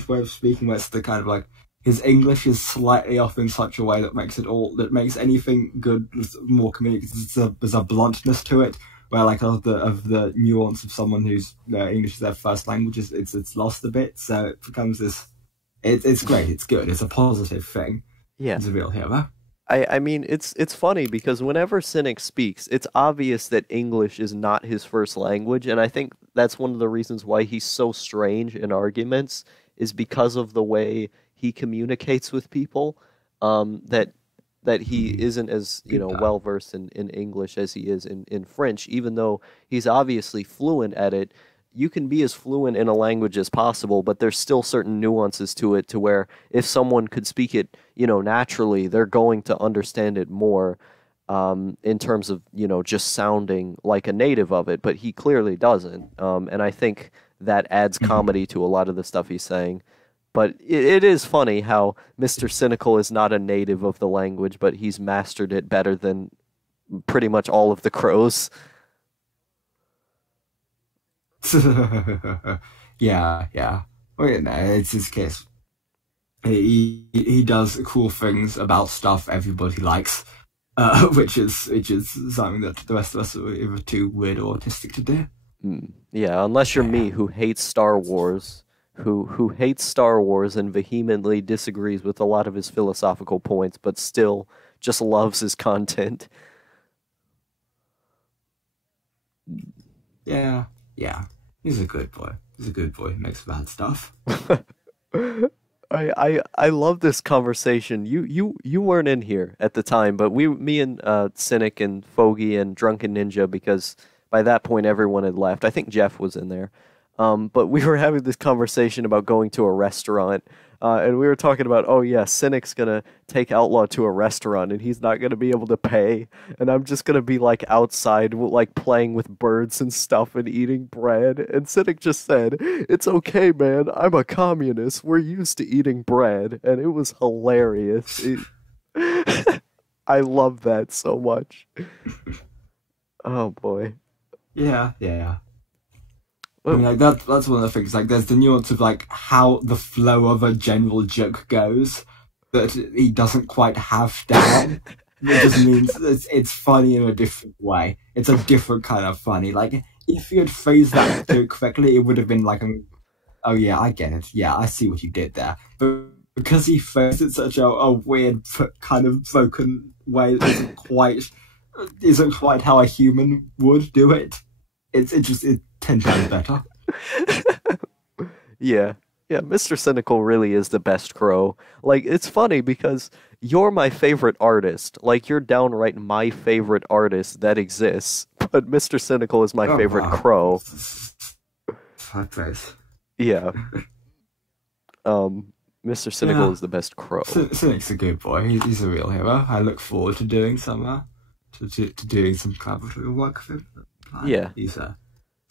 way of speaking where it's the kind of like his English is slightly off in such a way that makes anything good more comedic. There's a bluntness to it where like of the nuance of someone whose English is their first language it's lost a bit, so it becomes this. It's great. It's good. It's a positive thing. Yeah. He's a real hero. I mean it's funny because whenever Cynic speaks, it's obvious that English is not his first language, and I think that's one of the reasons why he's so strange in arguments is because of the way he communicates with people. That he isn't as Good guy. well versed in English as he is in French, even though he's obviously fluent at it. You can be as fluent in a language as possible, but there's still certain nuances to it to where if someone could speak it, naturally, they're going to understand it more in terms of, just sounding like a native of it, but he clearly doesn't. And I think that adds Mhm. comedy to a lot of the stuff he's saying. But it is funny how Mr. Cynical is not a native of the language, but he's mastered it better than pretty much all of the crows. Yeah. Well, it's his case. He does cool things about stuff everybody likes, which is something that the rest of us are too weird or autistic to do. Yeah, unless you're me Yeah. who hates Star Wars, who hates Star Wars and vehemently disagrees with a lot of his philosophical points, but still just loves his content. Yeah. He's a good boy. He's a good boy who makes bad stuff. I love this conversation. You weren't in here at the time, but me and Cynic and Fogey and Drunken Ninja, because by that point everyone had left. I think Jeff was in there. But we were having this conversation about going to a restaurant, and we were talking about, oh yeah, Cynic's gonna take Outlaw to a restaurant, and he's not gonna be able to pay, and I'm just gonna be like outside, like playing with birds and stuff and eating bread. And Cynic just said, "It's okay, man. I'm a communist. We're used to eating bread," and it was hilarious. I love that so much. Oh boy. Yeah. I Oh, mean, like that's one of the things. Like, there's the nuance of like how the flow of a general joke goes that he doesn't quite have down. It just means it's funny in a different way. It's a different kind of funny. Like, if he had phrased that joke correctly, it would have been like, oh yeah, I get it. Yeah, I see what you did there. But because he phrased it such a weird kind of broken way that isn't quite how a human would do it. It's 10 times better. yeah. Yeah, Mr. Cynical really is the best crow. Like, it's funny because you're my favorite artist. Like, you're downright my favorite artist that exists. But Mr. Cynical is my Oh favorite wow. crow. High praise. Yeah. Mr. Cynical Yeah. is the best crow. Cynic's a good boy. He's a real hero. I look forward to doing some to doing some collaborative work with him. Yeah. He's a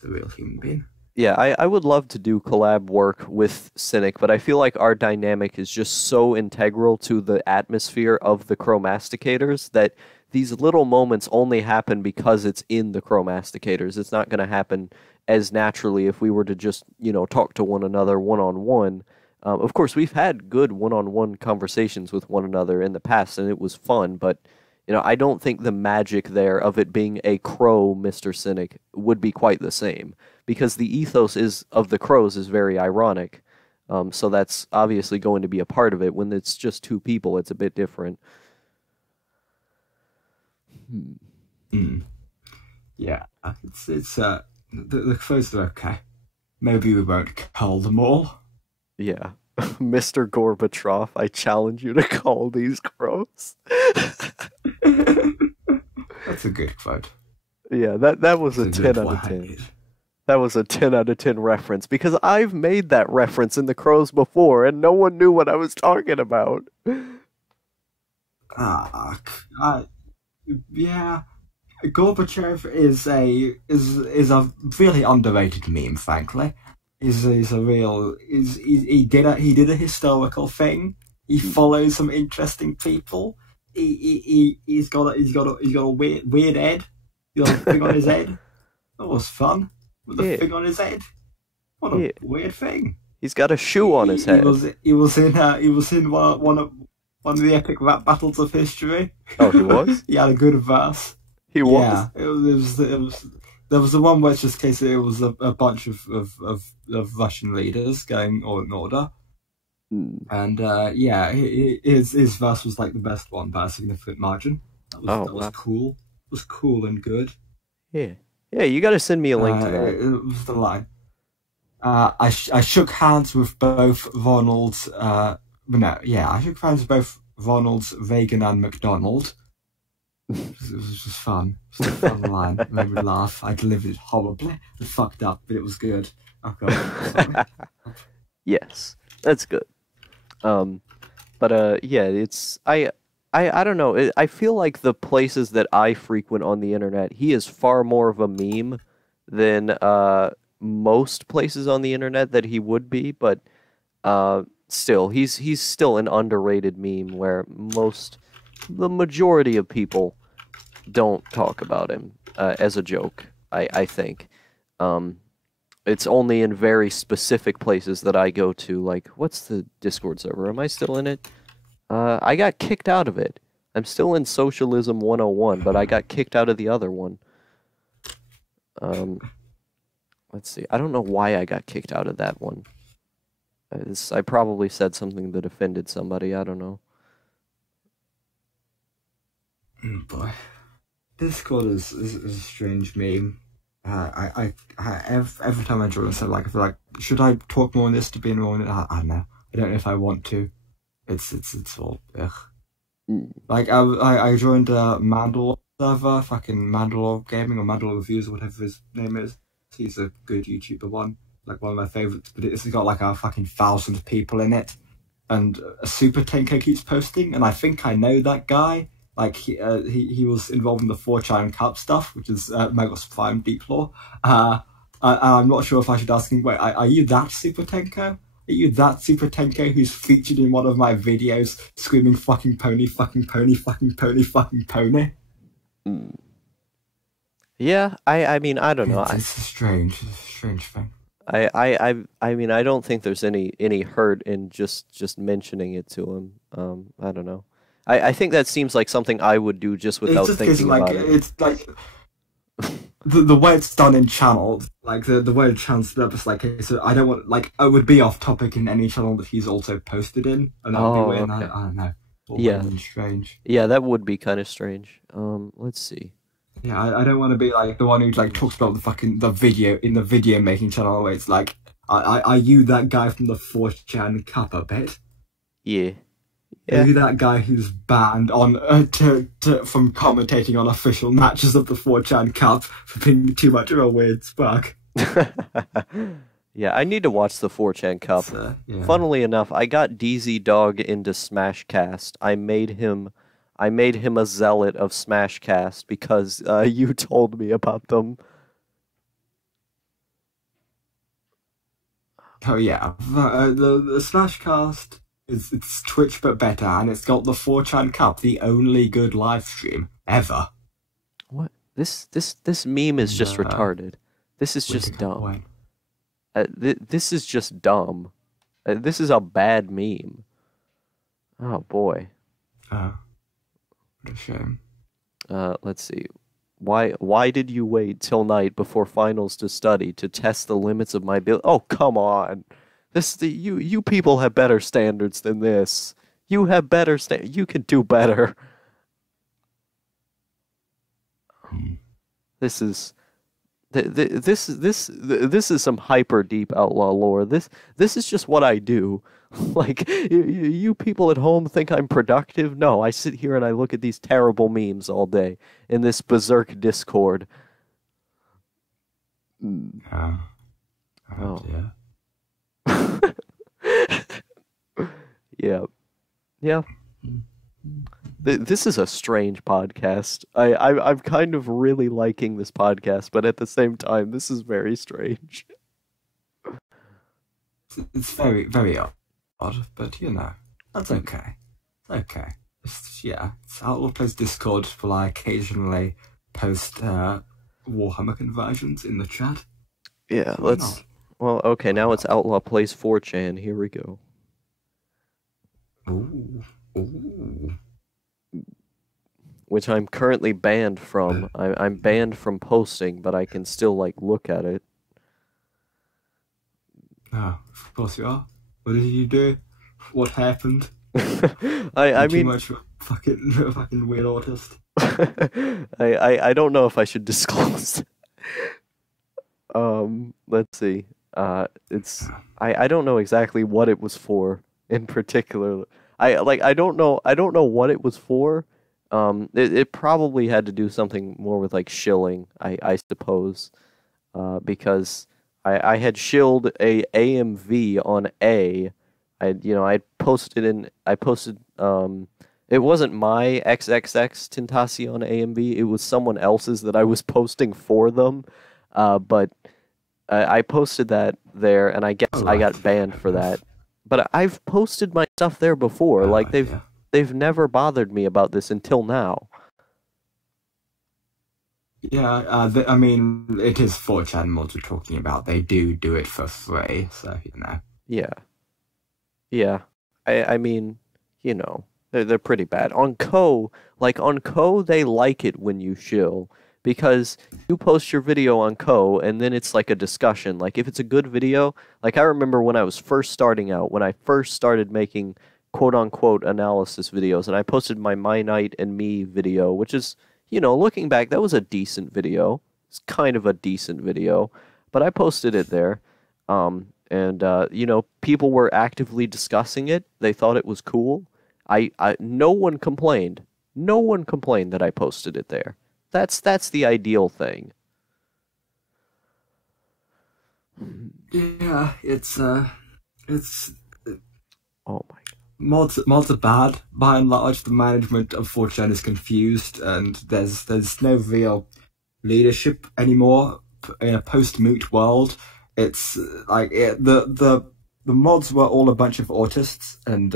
real human being. Yeah, I would love to do collab work with Cynic, but I feel like our dynamic is just so integral to the atmosphere of the Chromasticators that these little moments only happen because it's in the Chromasticators. It's not going to happen as naturally if we were to just, talk to one another one-on-one. Of course, we've had good one-on-one conversations with one another in the past, and it was fun, but I don't think the magic there of it being a crow Mr. Cynic would be quite the same because the ethos of the crows is very ironic. So that's obviously going to be a part of it. When it's just two people, it's a bit different. Yeah, it's the crows are okay. Maybe we won't cull them all. Yeah. Mr. Gorbachev, I challenge you to call these crows. That's a good quote. Yeah, that was a It's 10 good out of 10. line. That was a 10 out of 10 reference because I've made that reference in the crows before and no one knew what I was talking about. Yeah. Gorbachev is a really underrated meme, frankly. He's a real he did a historical thing. He follows some interesting people. He's got a weird head. He's got a thing on his head. That was fun. With a thing on his head. What a weird thing. He's got a shoe on his head. He was in one of the epic rap battles of history. Oh, he was? He had a good verse. He was? Yeah, it was there was the one where it's just case it was a bunch of Russian leaders going all in order. And his verse was like the best one by a significant margin. That was cool. It was cool and good. Yeah. Yeah, you gotta send me a link to that. It was the line. I shook hands with both Ronald. I shook hands with both Ronald Reagan and McDonald. It was just fun. It was a fun line. It made me laugh. I delivered it horribly. It fucked up, but it was good. Okay. Yes, that's good. It's I don't know. I feel like the places that I frequent on the internet, he is far more of a meme than most places on the internet that he would be, but still, he's still an underrated meme where the majority of people don't talk about him as a joke, I think. It's only in very specific places that I go to, like, what's the Discord server? Am I still in it? I got kicked out of it. I'm still in Socialism 101, but I got kicked out of the other one. Let's see. I don't know why I got kicked out of that one. I probably said something that offended somebody. I don't know. Oh boy. Discord is a strange meme. Every time I join, I feel like, should I talk more on this to be more on it? I don't know. I don't know if I want to. It's all ugh. Like I joined a Mandalore server, fucking Mandalore Gaming or Mandalore Reviews or whatever his name is. He's a good YouTuber one, like one of my favorites. But it's got like a fucking 1,000 people in it, and a Super Tenko keeps posting, and I think I know that guy. Like he was involved in the 4chan Cup stuff, which is Magos Prime Deep Lore. I'm not sure if I should ask him. Wait, are you that Super Tenko? Are you that Super Tenko who's featured in one of my videos screaming fucking pony, fucking pony, fucking pony, fucking pony? Yeah, I mean, I don't know. It's a strange thing. I mean, I don't think there's any hurt in just mentioning it to him. I don't know. I think that seems like something I would do just without thinking about it. It's like the way it's done in channels, like the way the channel's split up, it's like, so I don't want, like, I would be off topic in any channel that he's also posted in, and that would be weird. Okay. I don't know. Yeah. Strange. Yeah, that would be kind of strange. Let's see. Yeah, I don't want to be like the one who like talks about the video making channel where it's like, Are you that guy from the 4chan Cup a bit? Yeah. Are you that guy who's banned on from commentating on official matches of the 4chan Cup for being too much of a weird spark? Yeah, I need to watch the 4chan Cup. Yeah. Funnily enough, I got DZ Dog into Smashcast. I made him a zealot of Smashcast because you told me about them. Oh yeah, the Smashcast it's Twitch but better, and it's got the 4chan Cup, the only good live stream ever. What? This meme is just retarded. This is just dumb. This is just dumb. This is a bad meme. Oh boy. What a shame. Let's see. Why did you wait till night before finals to study to test the limits of my ability? Oh, come on. You people have better standards than this. You have better you can do better. This is this is some hyper deep outlaw lore. This is just what I do. Like you people at home think I'm productive? No, I sit here and I look at these terrible memes all day in this berserk Discord. Oh dear. Yeah. Yeah. This is a strange podcast. I'm kind of really liking this podcast, but at the same time, this is very strange. It's very, very odd, but you know, that's okay. Okay. It's Outlaw Plays Discord, where I occasionally post Warhammer conversions in the chat. Yeah, let's... Well, okay, now it's Outlaw Plays 4chan. Here we go. Ooh. Which I'm currently banned from. I'm banned from posting, but I can still, like, look at it. Oh, of course you are. What did you do? What happened? I mean... Too much of a fucking weird autist. I don't know if I should disclose. Let's see. I don't know exactly what it was for in particular. I don't know what it was for. It probably had to do something more with like shilling, I suppose. Because I had shilled a AMV on A. I posted it wasn't my XXX Tentacion AMV, it was someone else's that I was posting for them. But I posted that there, and I guess I got banned for that. But I've posted my stuff there before. Like they've never bothered me about this until now. Yeah, I mean, it is 4chan mods we're talking about. They do it for free, so you know. Yeah. Yeah. I mean, you know, they're pretty bad. On Ko, they like it when you shill. Because you post your video on Ko, and then it's like a discussion. Like, if it's a good video, like I remember when I was first starting out, when I first started making quote-unquote analysis videos, and I posted my My Night and Me video, which is, you know, looking back, that was a decent video. It's kind of a decent video, but I posted it there. You know, people were actively discussing it. They thought it was cool. No one complained. No one complained that I posted it there. That's the ideal thing. Yeah, it's oh my God. Mods are bad. By and large, the management of 4chan is confused, and there's no real leadership anymore in a post-moot world. It's like the mods were all a bunch of autists and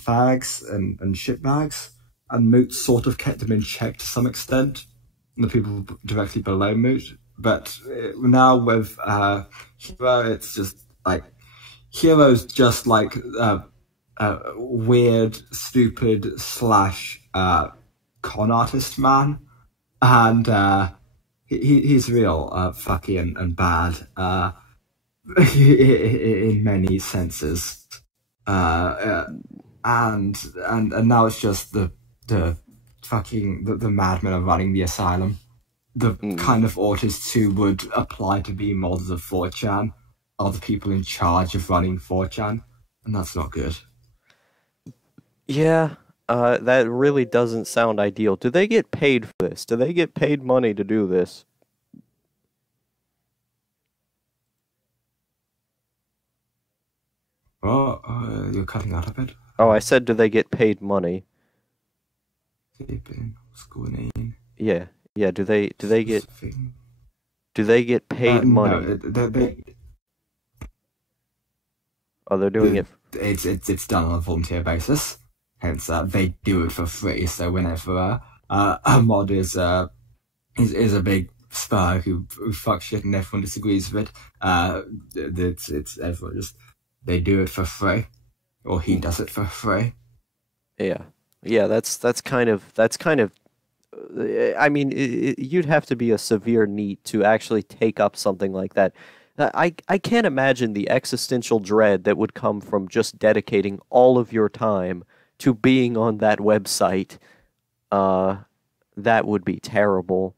fags and shitbags. And Moot sort of kept them in check to some extent, the people directly below Moot. But now with Hero, it's just like Hero's just like weird, stupid / con artist man, and he's real fucky and bad in many senses, and now it's just the madmen are running the asylum. the Mm. kind of artists who would apply to be mods of 4chan are the people in charge of running 4chan, and that's not good. Yeah, that really doesn't sound ideal. Do they get paid for this? Do they get paid money to do this? Oh, you're cutting out a bit. Oh, I said, do they get paid money? What's going on? Yeah, yeah. Do they get paid money? No, Oh, they're doing it. it's done on a volunteer basis. Hence, they do it for free. So whenever a mod is a big spur who fucks shit and everyone disagrees with it, it's everyone just they do it for free, or he does it for free. Yeah, yeah. That's kind of I mean, you'd have to be a severe NEET to actually take up something like that. I can't imagine the existential dread that would come from just dedicating all of your time to being on that website. That would be terrible.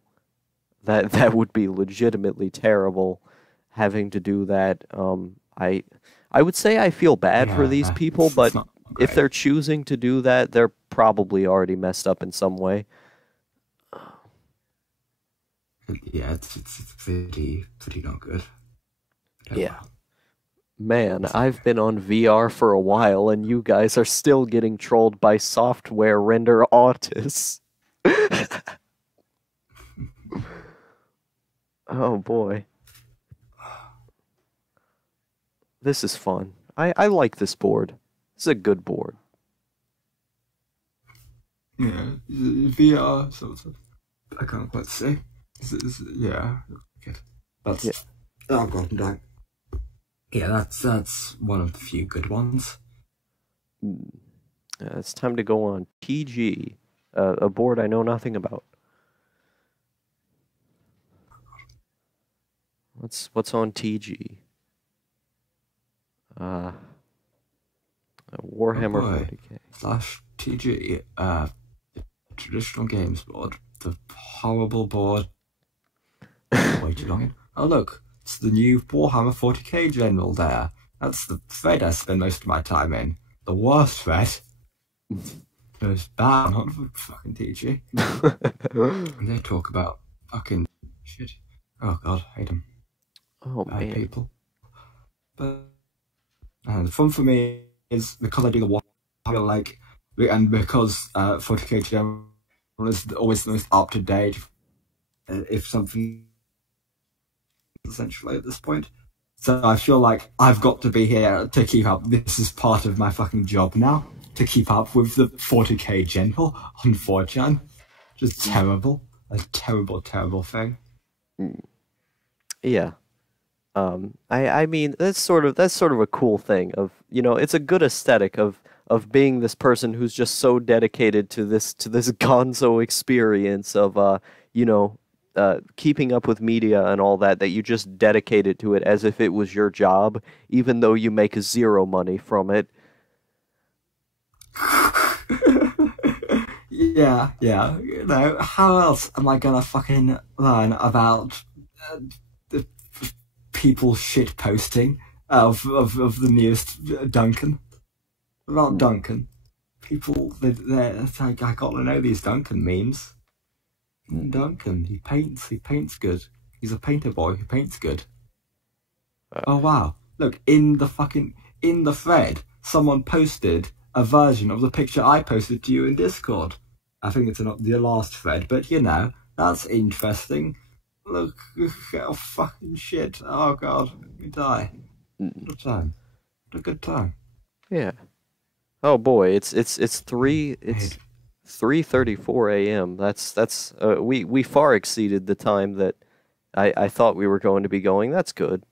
That would be legitimately terrible, having to do that. I would say I feel bad for these people, it's but not if great. they're choosing to do that, they're probably already messed up in some way. Yeah, it's pretty not good. Yeah. Man, I've been on VR for a while, and you guys are still getting trolled by software render autists. Oh boy. This is fun. I like this board. This is a good board. Yeah, VR sort of. I can't quite say. Yeah, good. That's Yeah. oh god, I'm dying. Yeah, that's one of the few good ones. It's time to go on TG, a board I know nothing about. What's on TG? Warhammer Oh boy. 40K. Slash TG, traditional games board, the horrible board. Way too long. Oh look, it's the new Warhammer 40k general there. That's the thread I spend most of my time in. The worst thread. It's bad, not fucking TG. And they talk about fucking shit. Oh god, hate them. Oh Bad man. people. But the fun for me is because I do the Warhammer, like, and because 40k general is always the most up to date. If something essentially at this point. So I feel like I've got to be here to keep up. This is part of my fucking job now, to keep up with the 40k general on 4chan. Just terrible. A terrible, terrible thing. Yeah. I mean that's sort of a cool thing of, you know, it's a good aesthetic of being this person who's just so dedicated to this gonzo experience of you know, keeping up with media and all that you just dedicated to it as if it was your job, even though you make zero money from it. Yeah. You know, how else am I gonna fucking learn about the people shit posting of the newest Duncan? About Duncan. People, it's like, I gotta know these Duncan memes. Duncan, he paints good. He's a painter boy who paints good. Oh wow. Look, in the thread, someone posted a version of the picture I posted to you in Discord. I think it's not the last thread, but you know, that's interesting. Look, oh fucking shit. Oh god, we die. What a time. What a good time. Yeah. Oh boy, it's 3:34 a.m. That's we far exceeded the time that I thought we were going to be going. That's good.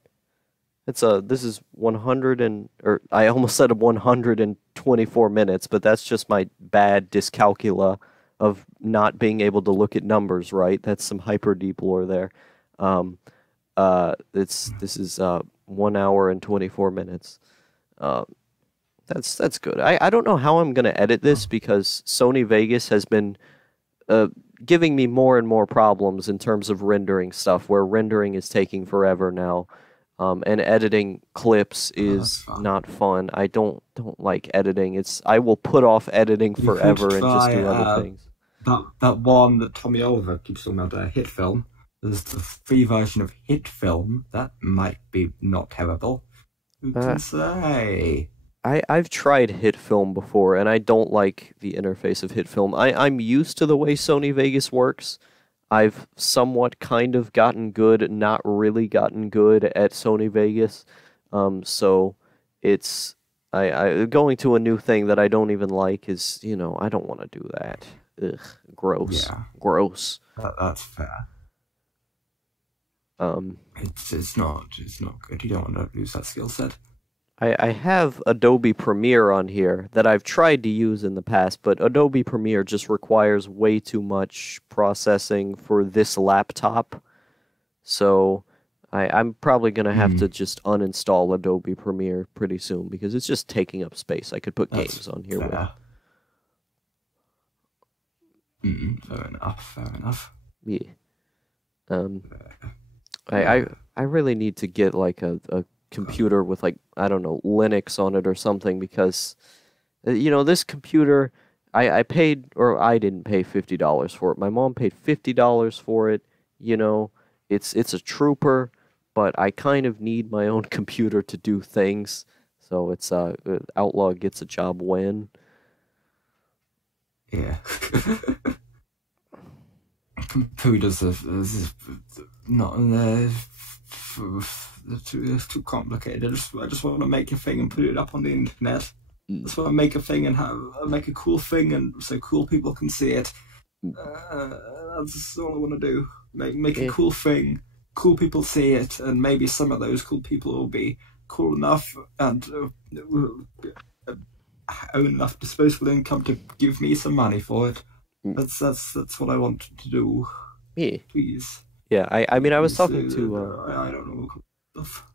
This is 100 and, or I almost said 124 minutes, but that's just my bad dyscalculia of not being able to look at numbers right. That's some hyper deep lore there. This is 1 hour and 24 minutes. That's good. I don't know how I'm gonna edit this because Sony Vegas has been giving me more and more problems in terms of rendering stuff, where rendering is taking forever now. And editing clips That's is fun. not fun. I don't like editing. I will put off editing You forever could and just do try other things. that one that Tommy Oliver keeps talking about, Hit Film. There's the free version of Hit Film. That might be not terrible. Who Uh, can say? I've tried HitFilm before, and I don't like the interface of HitFilm. I'm used to the way Sony Vegas works. I've somewhat kind of gotten good, not really gotten good at Sony Vegas. So it's I going to a new thing that I don't even like is, I don't want to do that. Ugh, gross. Yeah, Gross. that's fair. Um, It's not good. You don't want to lose that skill set. I have Adobe Premiere on here that I've tried to use in the past, but Adobe Premiere just requires way too much processing for this laptop. So I'm probably going to have to just uninstall Adobe Premiere pretty soon because it's just taking up space. I could put That's games on here with. fair. Fair enough. Fair enough. Yeah. I really need to get like a computer with, like, I don't know, Linux on it or something, because this computer, I paid, or I didn't pay $50 for it. My mom paid $50 for it. It's a trooper, but I kind of need my own computer to do things. So it's Outlaw gets a job when. Yeah. Computers are not it's too complicated. I just want to make a thing and put it up on the internet. I just want to make a thing and make a cool thing, and so cool people can see it. That's all I want to do. Make a cool thing, cool people see it, and maybe some of those cool people will be cool enough and own enough disposable income to give me some money for it. That's what I want to do. Yeah. Please. Yeah, I mean, I was Please, talking to I don't know stuff.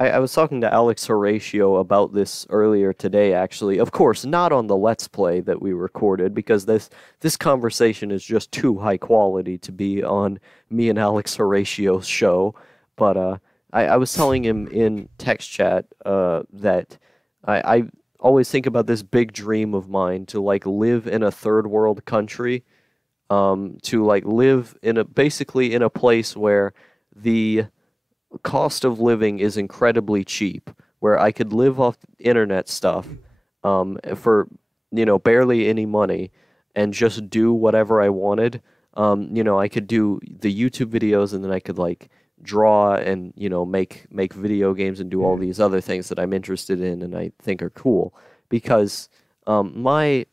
I was talking to Alex Horatio about this earlier today, actually. Of course, not on the Let's Play that we recorded, because this conversation is just too high quality to be on me and Alex Horatio's show. But I was telling him in text chat that I always think about this big dream of mine to, like, live in a third world country, to, like, live basically in a place where the cost of living is incredibly cheap, where I could live off internet stuff for barely any money and just do whatever I wanted. I could do the YouTube videos, and then I could, like, draw and make video games and do all these other things that I'm interested in and I think are cool, because the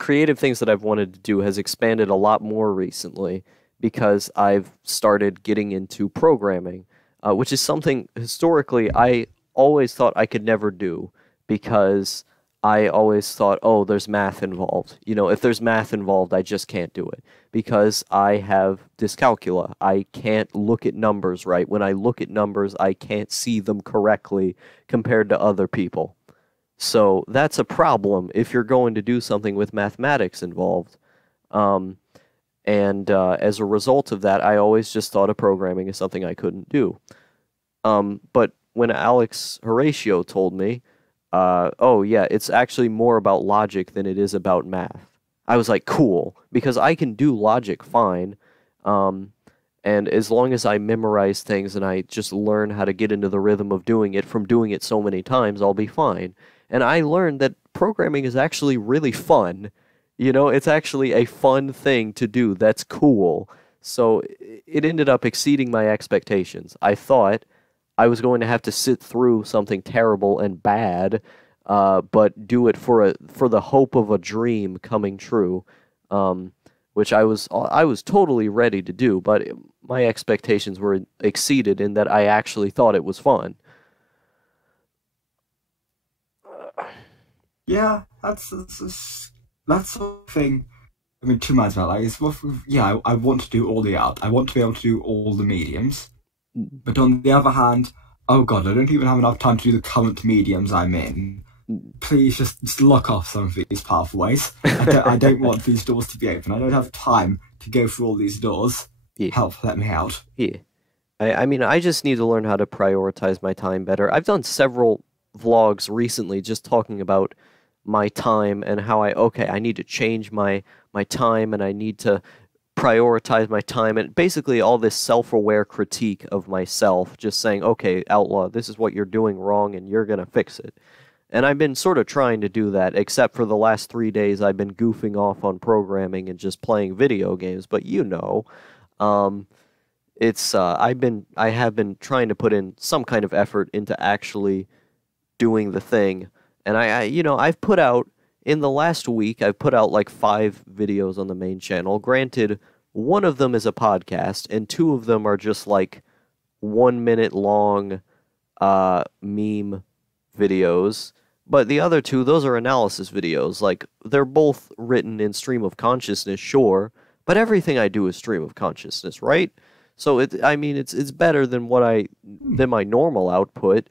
creative things that I've wanted to do has expanded a lot more recently, because I've started getting into programming, which is something historically I always thought I could never do, because I always thought, oh, there's math involved. If there's math involved, I just can't do it, because I have dyscalculia. I can't look at numbers right. When I look at numbers, I can't see them correctly compared to other people. So that's a problem if you're going to do something with mathematics involved. And as a result of that, I always just thought of programming as something I couldn't do. But when Alex Horatio told me, oh yeah, it's actually more about logic than it is about math, I was like, cool, because I can do logic fine. And as long as I memorize things and I just learn how to get into the rhythm of doing it from doing it so many times, I'll be fine. And I learned that programming is actually really fun. It's actually a fun thing to do that's cool. So it ended up exceeding my expectations. I thought I was going to have to sit through something terrible and bad, but do it for the hope of a dream coming true, which I was totally ready to do, but my expectations were exceeded in that I actually thought it was fun. Yeah, that's sort of thing. I mean, two minds about that. I want to do all the art. I want to be able to do all the mediums. But on the other hand, oh god, I don't even have enough time to do the current mediums I'm in. please just lock off some of these pathways. I don't want these doors to be open. I don't have time to go through all these doors. Yeah. Help, let me out. Yeah. I mean, I just need to learn how to prioritize my time better. I've done several vlogs recently just talking about my time and how I need to change my time and I need to prioritize my time and basically all this self-aware critique of myself, just saying, okay, Outlaw, this is what you're doing wrong and you're going to fix it. And I've been sort of trying to do that, except for the last 3 days I've been goofing off on programming and just playing video games, but I have been trying to put in some kind of effort into actually doing the thing. And I've put out, in the last week, I've put out like 5 videos on the main channel. Granted, one of them is a podcast, and 2 of them are just like 1 minute long meme videos. But the other 2, those are analysis videos. Like, they're both written in stream of consciousness, sure, but everything I do is stream of consciousness, right? So it's better than my normal output.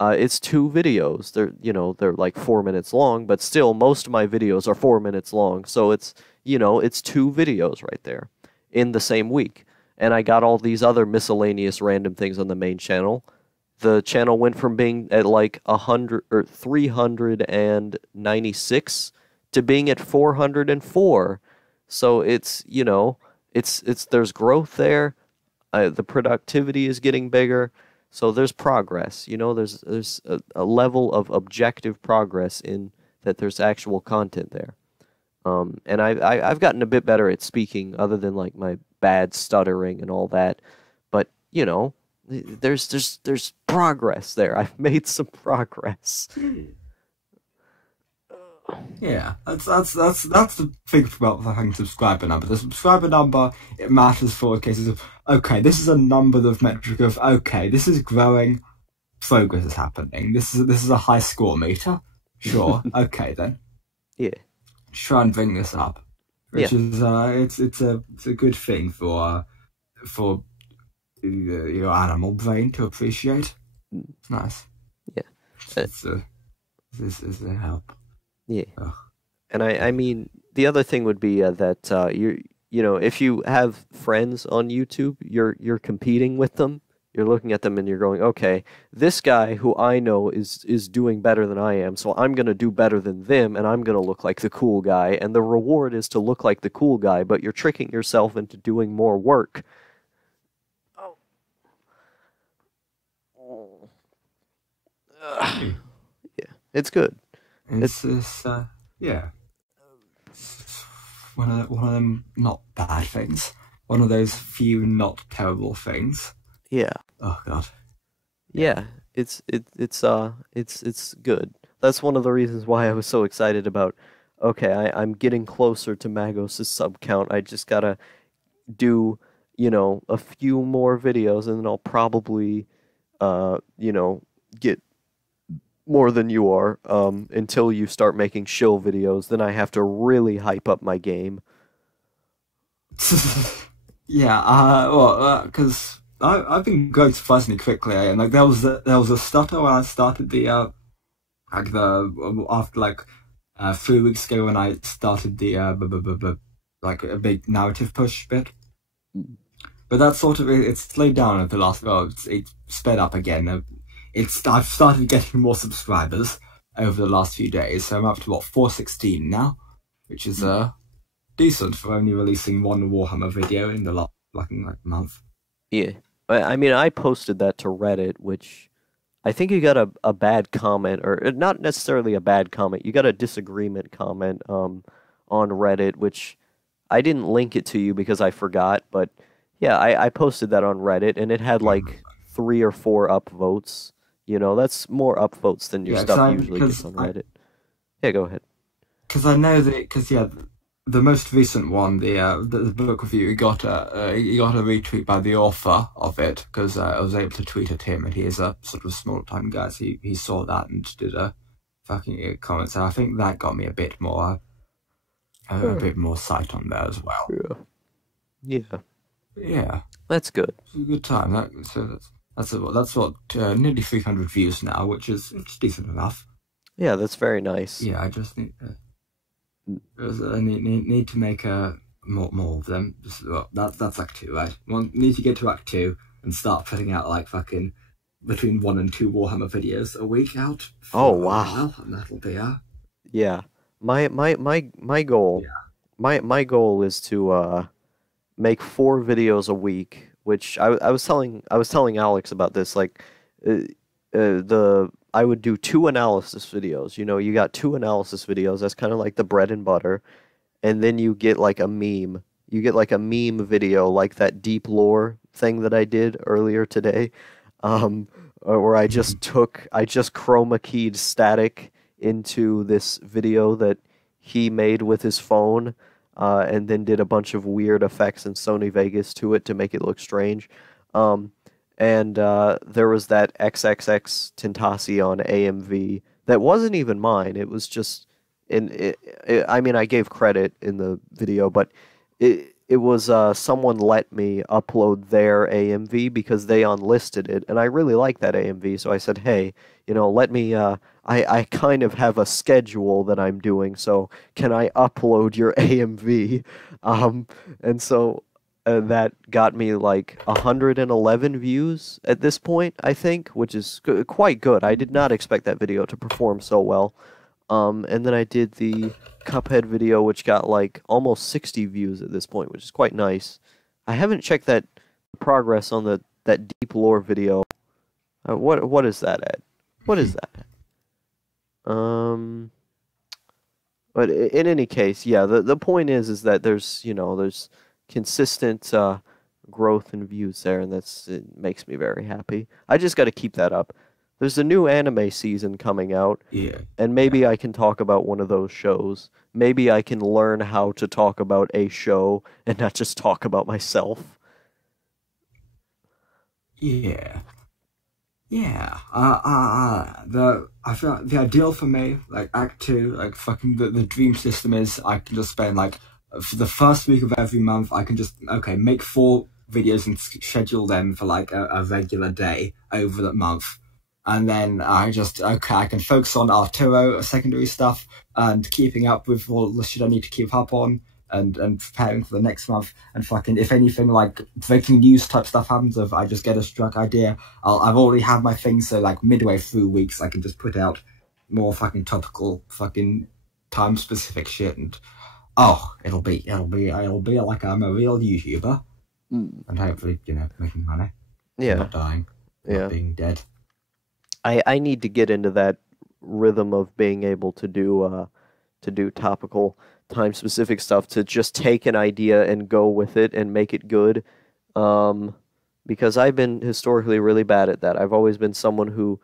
It's 2 videos. They're like 4 minutes long, but still most of my videos are 4 minutes long. So it's 2 videos right there in the same week. And I got all these other miscellaneous random things on the main channel. The channel went from being at like 100 or 396 to being at 404. So it's there's growth there. The productivity is getting bigger. So there's progress, there's a level of objective progress in that there's actual content there. And I've gotten a bit better at speaking other than like my bad stuttering and all that. But, there's progress there. I've made some progress. Yeah, that's the thing about having subscriber number. The subscriber number, it matters for cases of, okay, this is a number of metric of, okay, this is growing, progress is happening. This is a high score meter. Sure, okay then. Yeah. Try and bring this up, which is it's a good thing for your animal brain to appreciate. It's nice. Yeah. This is a help. Yeah. Ugh. And I mean, the other thing would be that if you have friends on YouTube, you're competing with them. You're looking at them and you're going, okay, this guy who I know is doing better than I am, so I'm going to do better than them, and I'm going to look like the cool guy, and the reward is to look like the cool guy, but you're tricking yourself into doing more work. Yeah, it's good. It's yeah. It's one of them not bad things. One of those few not terrible things. Yeah. Oh God. Yeah, it's good. That's one of the reasons why I was so excited about. Okay, I'm getting closer to Magos' sub count. I just gotta do a few more videos, and then I'll probably get more than you are until you start making shill videos. Then I have to really hype up my game. Yeah, because I've been going surprisingly quickly, and like there was a stutter when I started after 3 weeks ago when I started the like a big narrative push bit. But that sort of it slowed down at the last. It sped up again. I've started getting more subscribers over the last few days, so I'm up to 416 now, which is decent for only releasing one Warhammer video in the last month. Yeah, I mean, I posted that to Reddit, which I think you got a bad comment, or not necessarily a bad comment. You got a disagreement comment on Reddit, which I didn't link it to you because I forgot, but yeah, I posted that on Reddit, and it had like 3 or 4 upvotes. That's more upvotes than your stuff usually gets on Reddit. Yeah, go ahead. Because I know that, the most recent one, the book review, got a retweet by the author of it, because I was able to tweet at him, and he is a sort of small time guy, so he saw that and did a fucking comment. So I think that got me a bit more sight on there as well. Yeah. That's good. It's a good time. That's what nearly 300 views now, which is decent enough. Yeah, that's very nice. Yeah, I just need Mm. I need to make more of them. Well, that's Act Two, right? Need to get to Act Two and start putting out like fucking between 1 and 2 Warhammer videos a week out Oh, for a wow. while, and that'll be Yeah. My goal, yeah. my goal is to make 4 videos a week, which I was telling Alex about this, like uh, the I would do 2 analysis videos. You know, you got 2 analysis videos. That's kind of like the bread and butter, and then you get like a meme. You get like a meme video, like that deep lore thing that I did earlier today, um, where Mhm. I just chroma keyed static into this video that he made with his phone, and then did a bunch of weird effects in Sony Vegas to it to make it look strange. Um, and there was that XXX Tentacion AMV that wasn't even mine. It was just I mean, I gave credit in the video, but it was someone let me upload their AMV because they unlisted it, and I really like that AMV. So I said, hey, you know, let me. I kind of have a schedule that I'm doing, so can I upload your AMV? Um, and so that got me like 111 views at this point, I think, which is quite good. I did not expect that video to perform so well. And then I did the Cuphead video, which got like almost 60 views at this point, which is quite nice. I haven't checked that progress on the that deep lore video. What is that at? What is that at? But in any case, yeah, the point is that there's, you know, there's consistent growth in views there, and it makes me very happy. I just got to keep that up. There's a new anime season coming out, Yeah, and yeah, maybe I can talk about one of those shows. Maybe I can learn how to talk about a show and not just talk about myself. yeah. Yeah, I feel like the ideal for me, like Act Two, like fucking the dream system is I can just spend like for the first week of every month I can just okay make 4 videos and schedule them for like a regular day over that month, and then I just okay I can focus on Arturo secondary stuff and keeping up with all the shit I need to keep up on and preparing for the next month and fucking if anything like breaking news type stuff happens if I just get a struck idea I've already had my thing so like midway through weeks I can just put out more fucking topical fucking time specific shit and oh it'll be like I'm a real YouTuber Mm. and hopefully you know making money Yeah, not dying not yeah. being dead. I need to get into that rhythm of being able to do topical time specific stuff to just take an idea and go with it and make it good. Um, because I've been historically really bad at that. I've always been someone who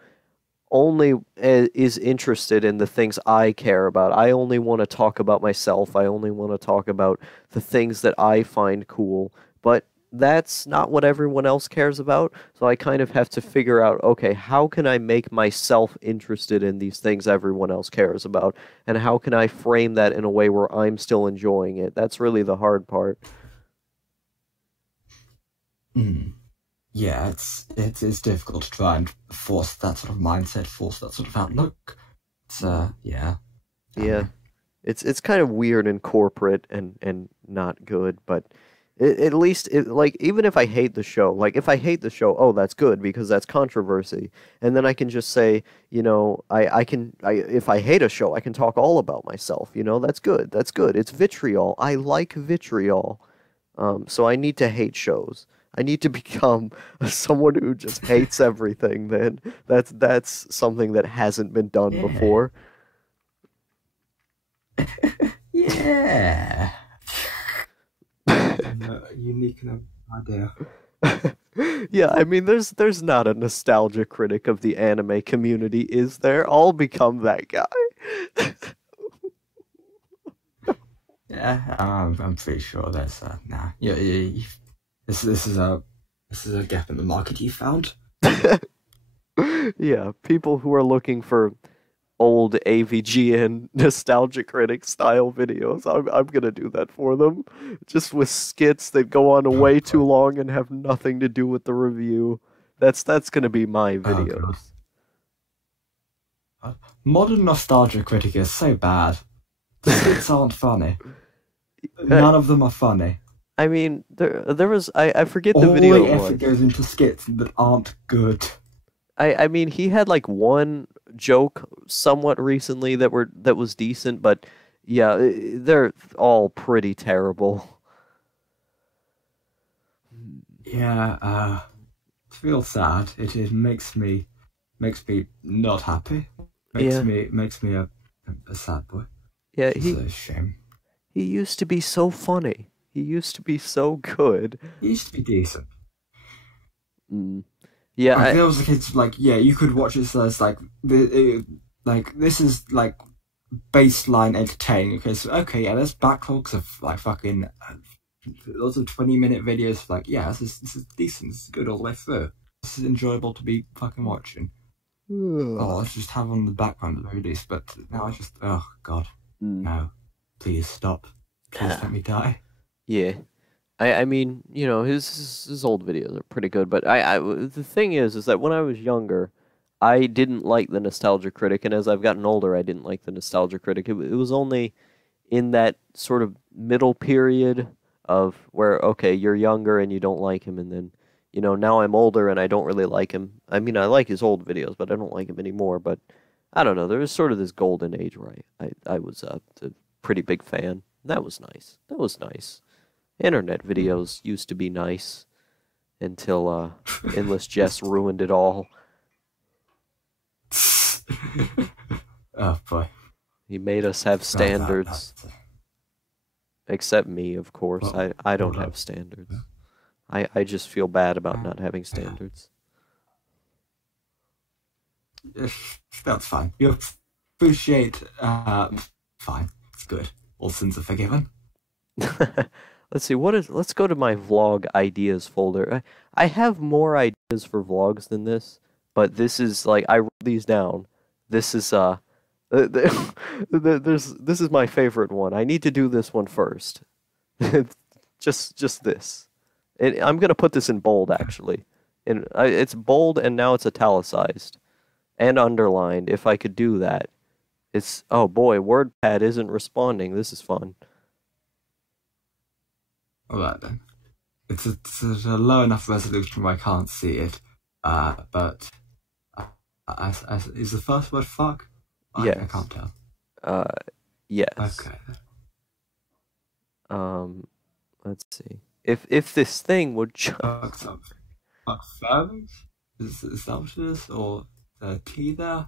only is interested in the things I care about. I only want to talk about myself. I only want to talk about the things that I find cool. But that's not what everyone else cares about. So I kind of have to figure out, okay, how can I make myself interested in these things everyone else cares about? And how can I frame that in a way where I'm still enjoying it? That's really the hard part. Mm. Yeah, it's difficult to try and force that sort of mindset, force that sort of outlook. It's yeah, I don't Yeah. know. It's kind of weird and corporate and not good, but at least it like even if I hate the show, like if I hate the show, oh that's good because that's controversy, and then I can just say, you know, I if I hate a show, I can talk all about myself, you know, that's good, that's good. It's vitriol. I like vitriol, so I need to hate shows. I need to become someone who just hates everything. Then that's something that hasn't been done Yeah, before. yeah. Unique enough idea. Yeah, I mean, there's not a nostalgia critic of the anime community, is there? I'll become that guy. Yeah, I'm pretty sure there's nah. This is a gap in the market you found. Yeah, people who are looking for old AVGN nostalgia critic style videos. I'm gonna do that for them, just with skits that go on Oh way too god. long and have nothing to do with the review. That's gonna be my Oh god. videos. Modern nostalgia critic is so bad. The skits aren't funny. None of them are funny. I mean, there was I forget the All video the it effort was. goes into skits that aren't good. I mean, he had like one joke somewhat recently that was decent, but yeah, they're all pretty terrible. Yeah, it feels sad. It makes me not happy. Yeah. Makes me a sad boy. Yeah, It's a shame. he used to be so funny. He used to be so good. He used to be decent. Yeah, Like, there was a kid's like, yeah, you could watch it as like this is like baseline entertaining. Okay, so yeah, there's backlogs of like fucking lots of 20-minute videos. Like, yeah, this is decent. This is good all the way through. This is enjoyable to be fucking watching. Oh, let's just have on in the background at the very least. But now I just, oh god, no, please stop. Please let me die. yeah. I mean, you know, his old videos are pretty good, but the thing is that when I was younger, I didn't like the Nostalgia Critic, and as I've gotten older, I didn't like the Nostalgia Critic. It was only in that sort of middle period of where, okay, you're younger and you don't like him, and then, you know, now I'm older and I don't really like him. I mean, I like his old videos, but I don't like him anymore. But I don't know. There was sort of this golden age where I was a pretty big fan. That was nice. That was nice. Internet videos used to be nice until Endless Jess ruined it all. Oh boy. He made us have standards. Except me, of course. I don't have standards. I just feel bad about not having standards. That's fine. You appreciate fine. It's good. All sins are forgiven. Let's see, let's go to my vlog ideas folder. I have more ideas for vlogs than this, but this is like I wrote these down. This is this is my favorite one. I need to do this one first. just this. I'm gonna put this in bold actually. And it's bold and now it's italicized and underlined. If I could do that, it's oh boy, WordPad isn't responding. This is fun. Alright then. It's a low enough resolution where I can't see it. But is the first word fuck? Yes. I can't tell. Yes. Okay. Let's see. If this thing would Fuck something. Fuck fathers? Is that what it is? Or the T there?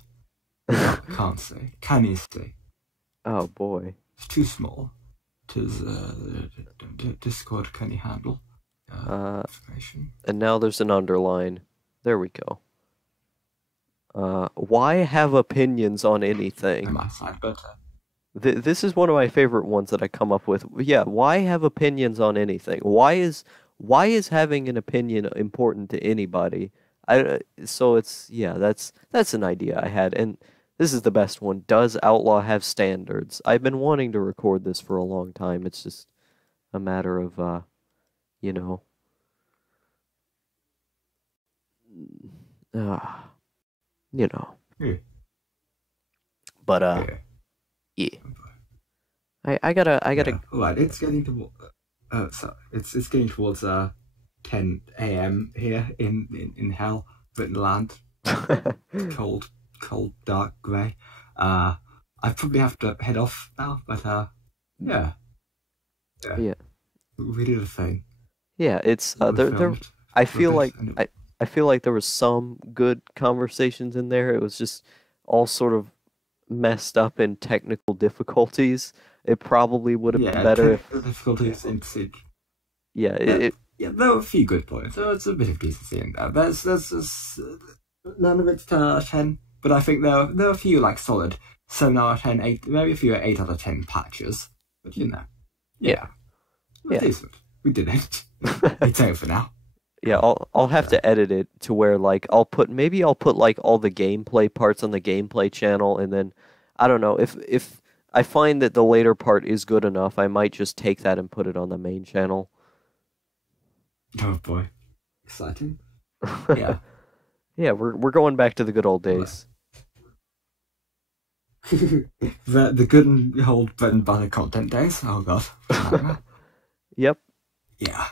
I can't see. Can you see? Oh boy. It's too small. It is Discord can you handle information? And now there's an underline. There we go. Why have opinions on anything? I might find better. This is one of my favorite ones that I come up with. Yeah, why have opinions on anything? Why is having an opinion important to anybody? So it's yeah, that's an idea I had, and this is the best one. Does Outlaw have standards? I've been wanting to record this for a long time. It's just a matter of you know, you know. Yeah. But yeah. I gotta. Yeah. Right, it's getting to. So it's getting towards 10 a.m. here in hell, Britain cold, dark, grey. I probably have to head off now, but yeah. We did a thing. Yeah, it's there. I feel like I feel like there was some good conversations in there. It was just all sort of messed up in technical difficulties. It probably would have been better if difficulties in Siege. Yeah, yeah, there were a few good points. There was a bit of decency in there. There's none of it's 10 out of 10, but I think there are a few like solid 7 out of 10, 8, maybe a few 8 out of 10 patches. But you know, yeah. Decent. We did it. It's over now. Yeah, I'll have to edit it to where like I'll put like all the gameplay parts on the gameplay channel, and then I don't know if I find that the later part is good enough, I might just take that and put it on the main channel. Oh boy, exciting! Yeah, yeah, we're going back to the good old days. The good and old bread and butter content days. Oh god. Yep. Yeah.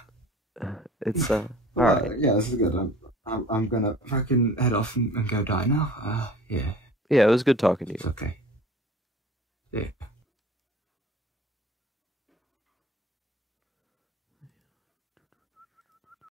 It's all Well, right. yeah, this is good. I'm gonna if I can head off and go die now. Yeah, Yeah, it was good talking to it's you. okay. Yeah.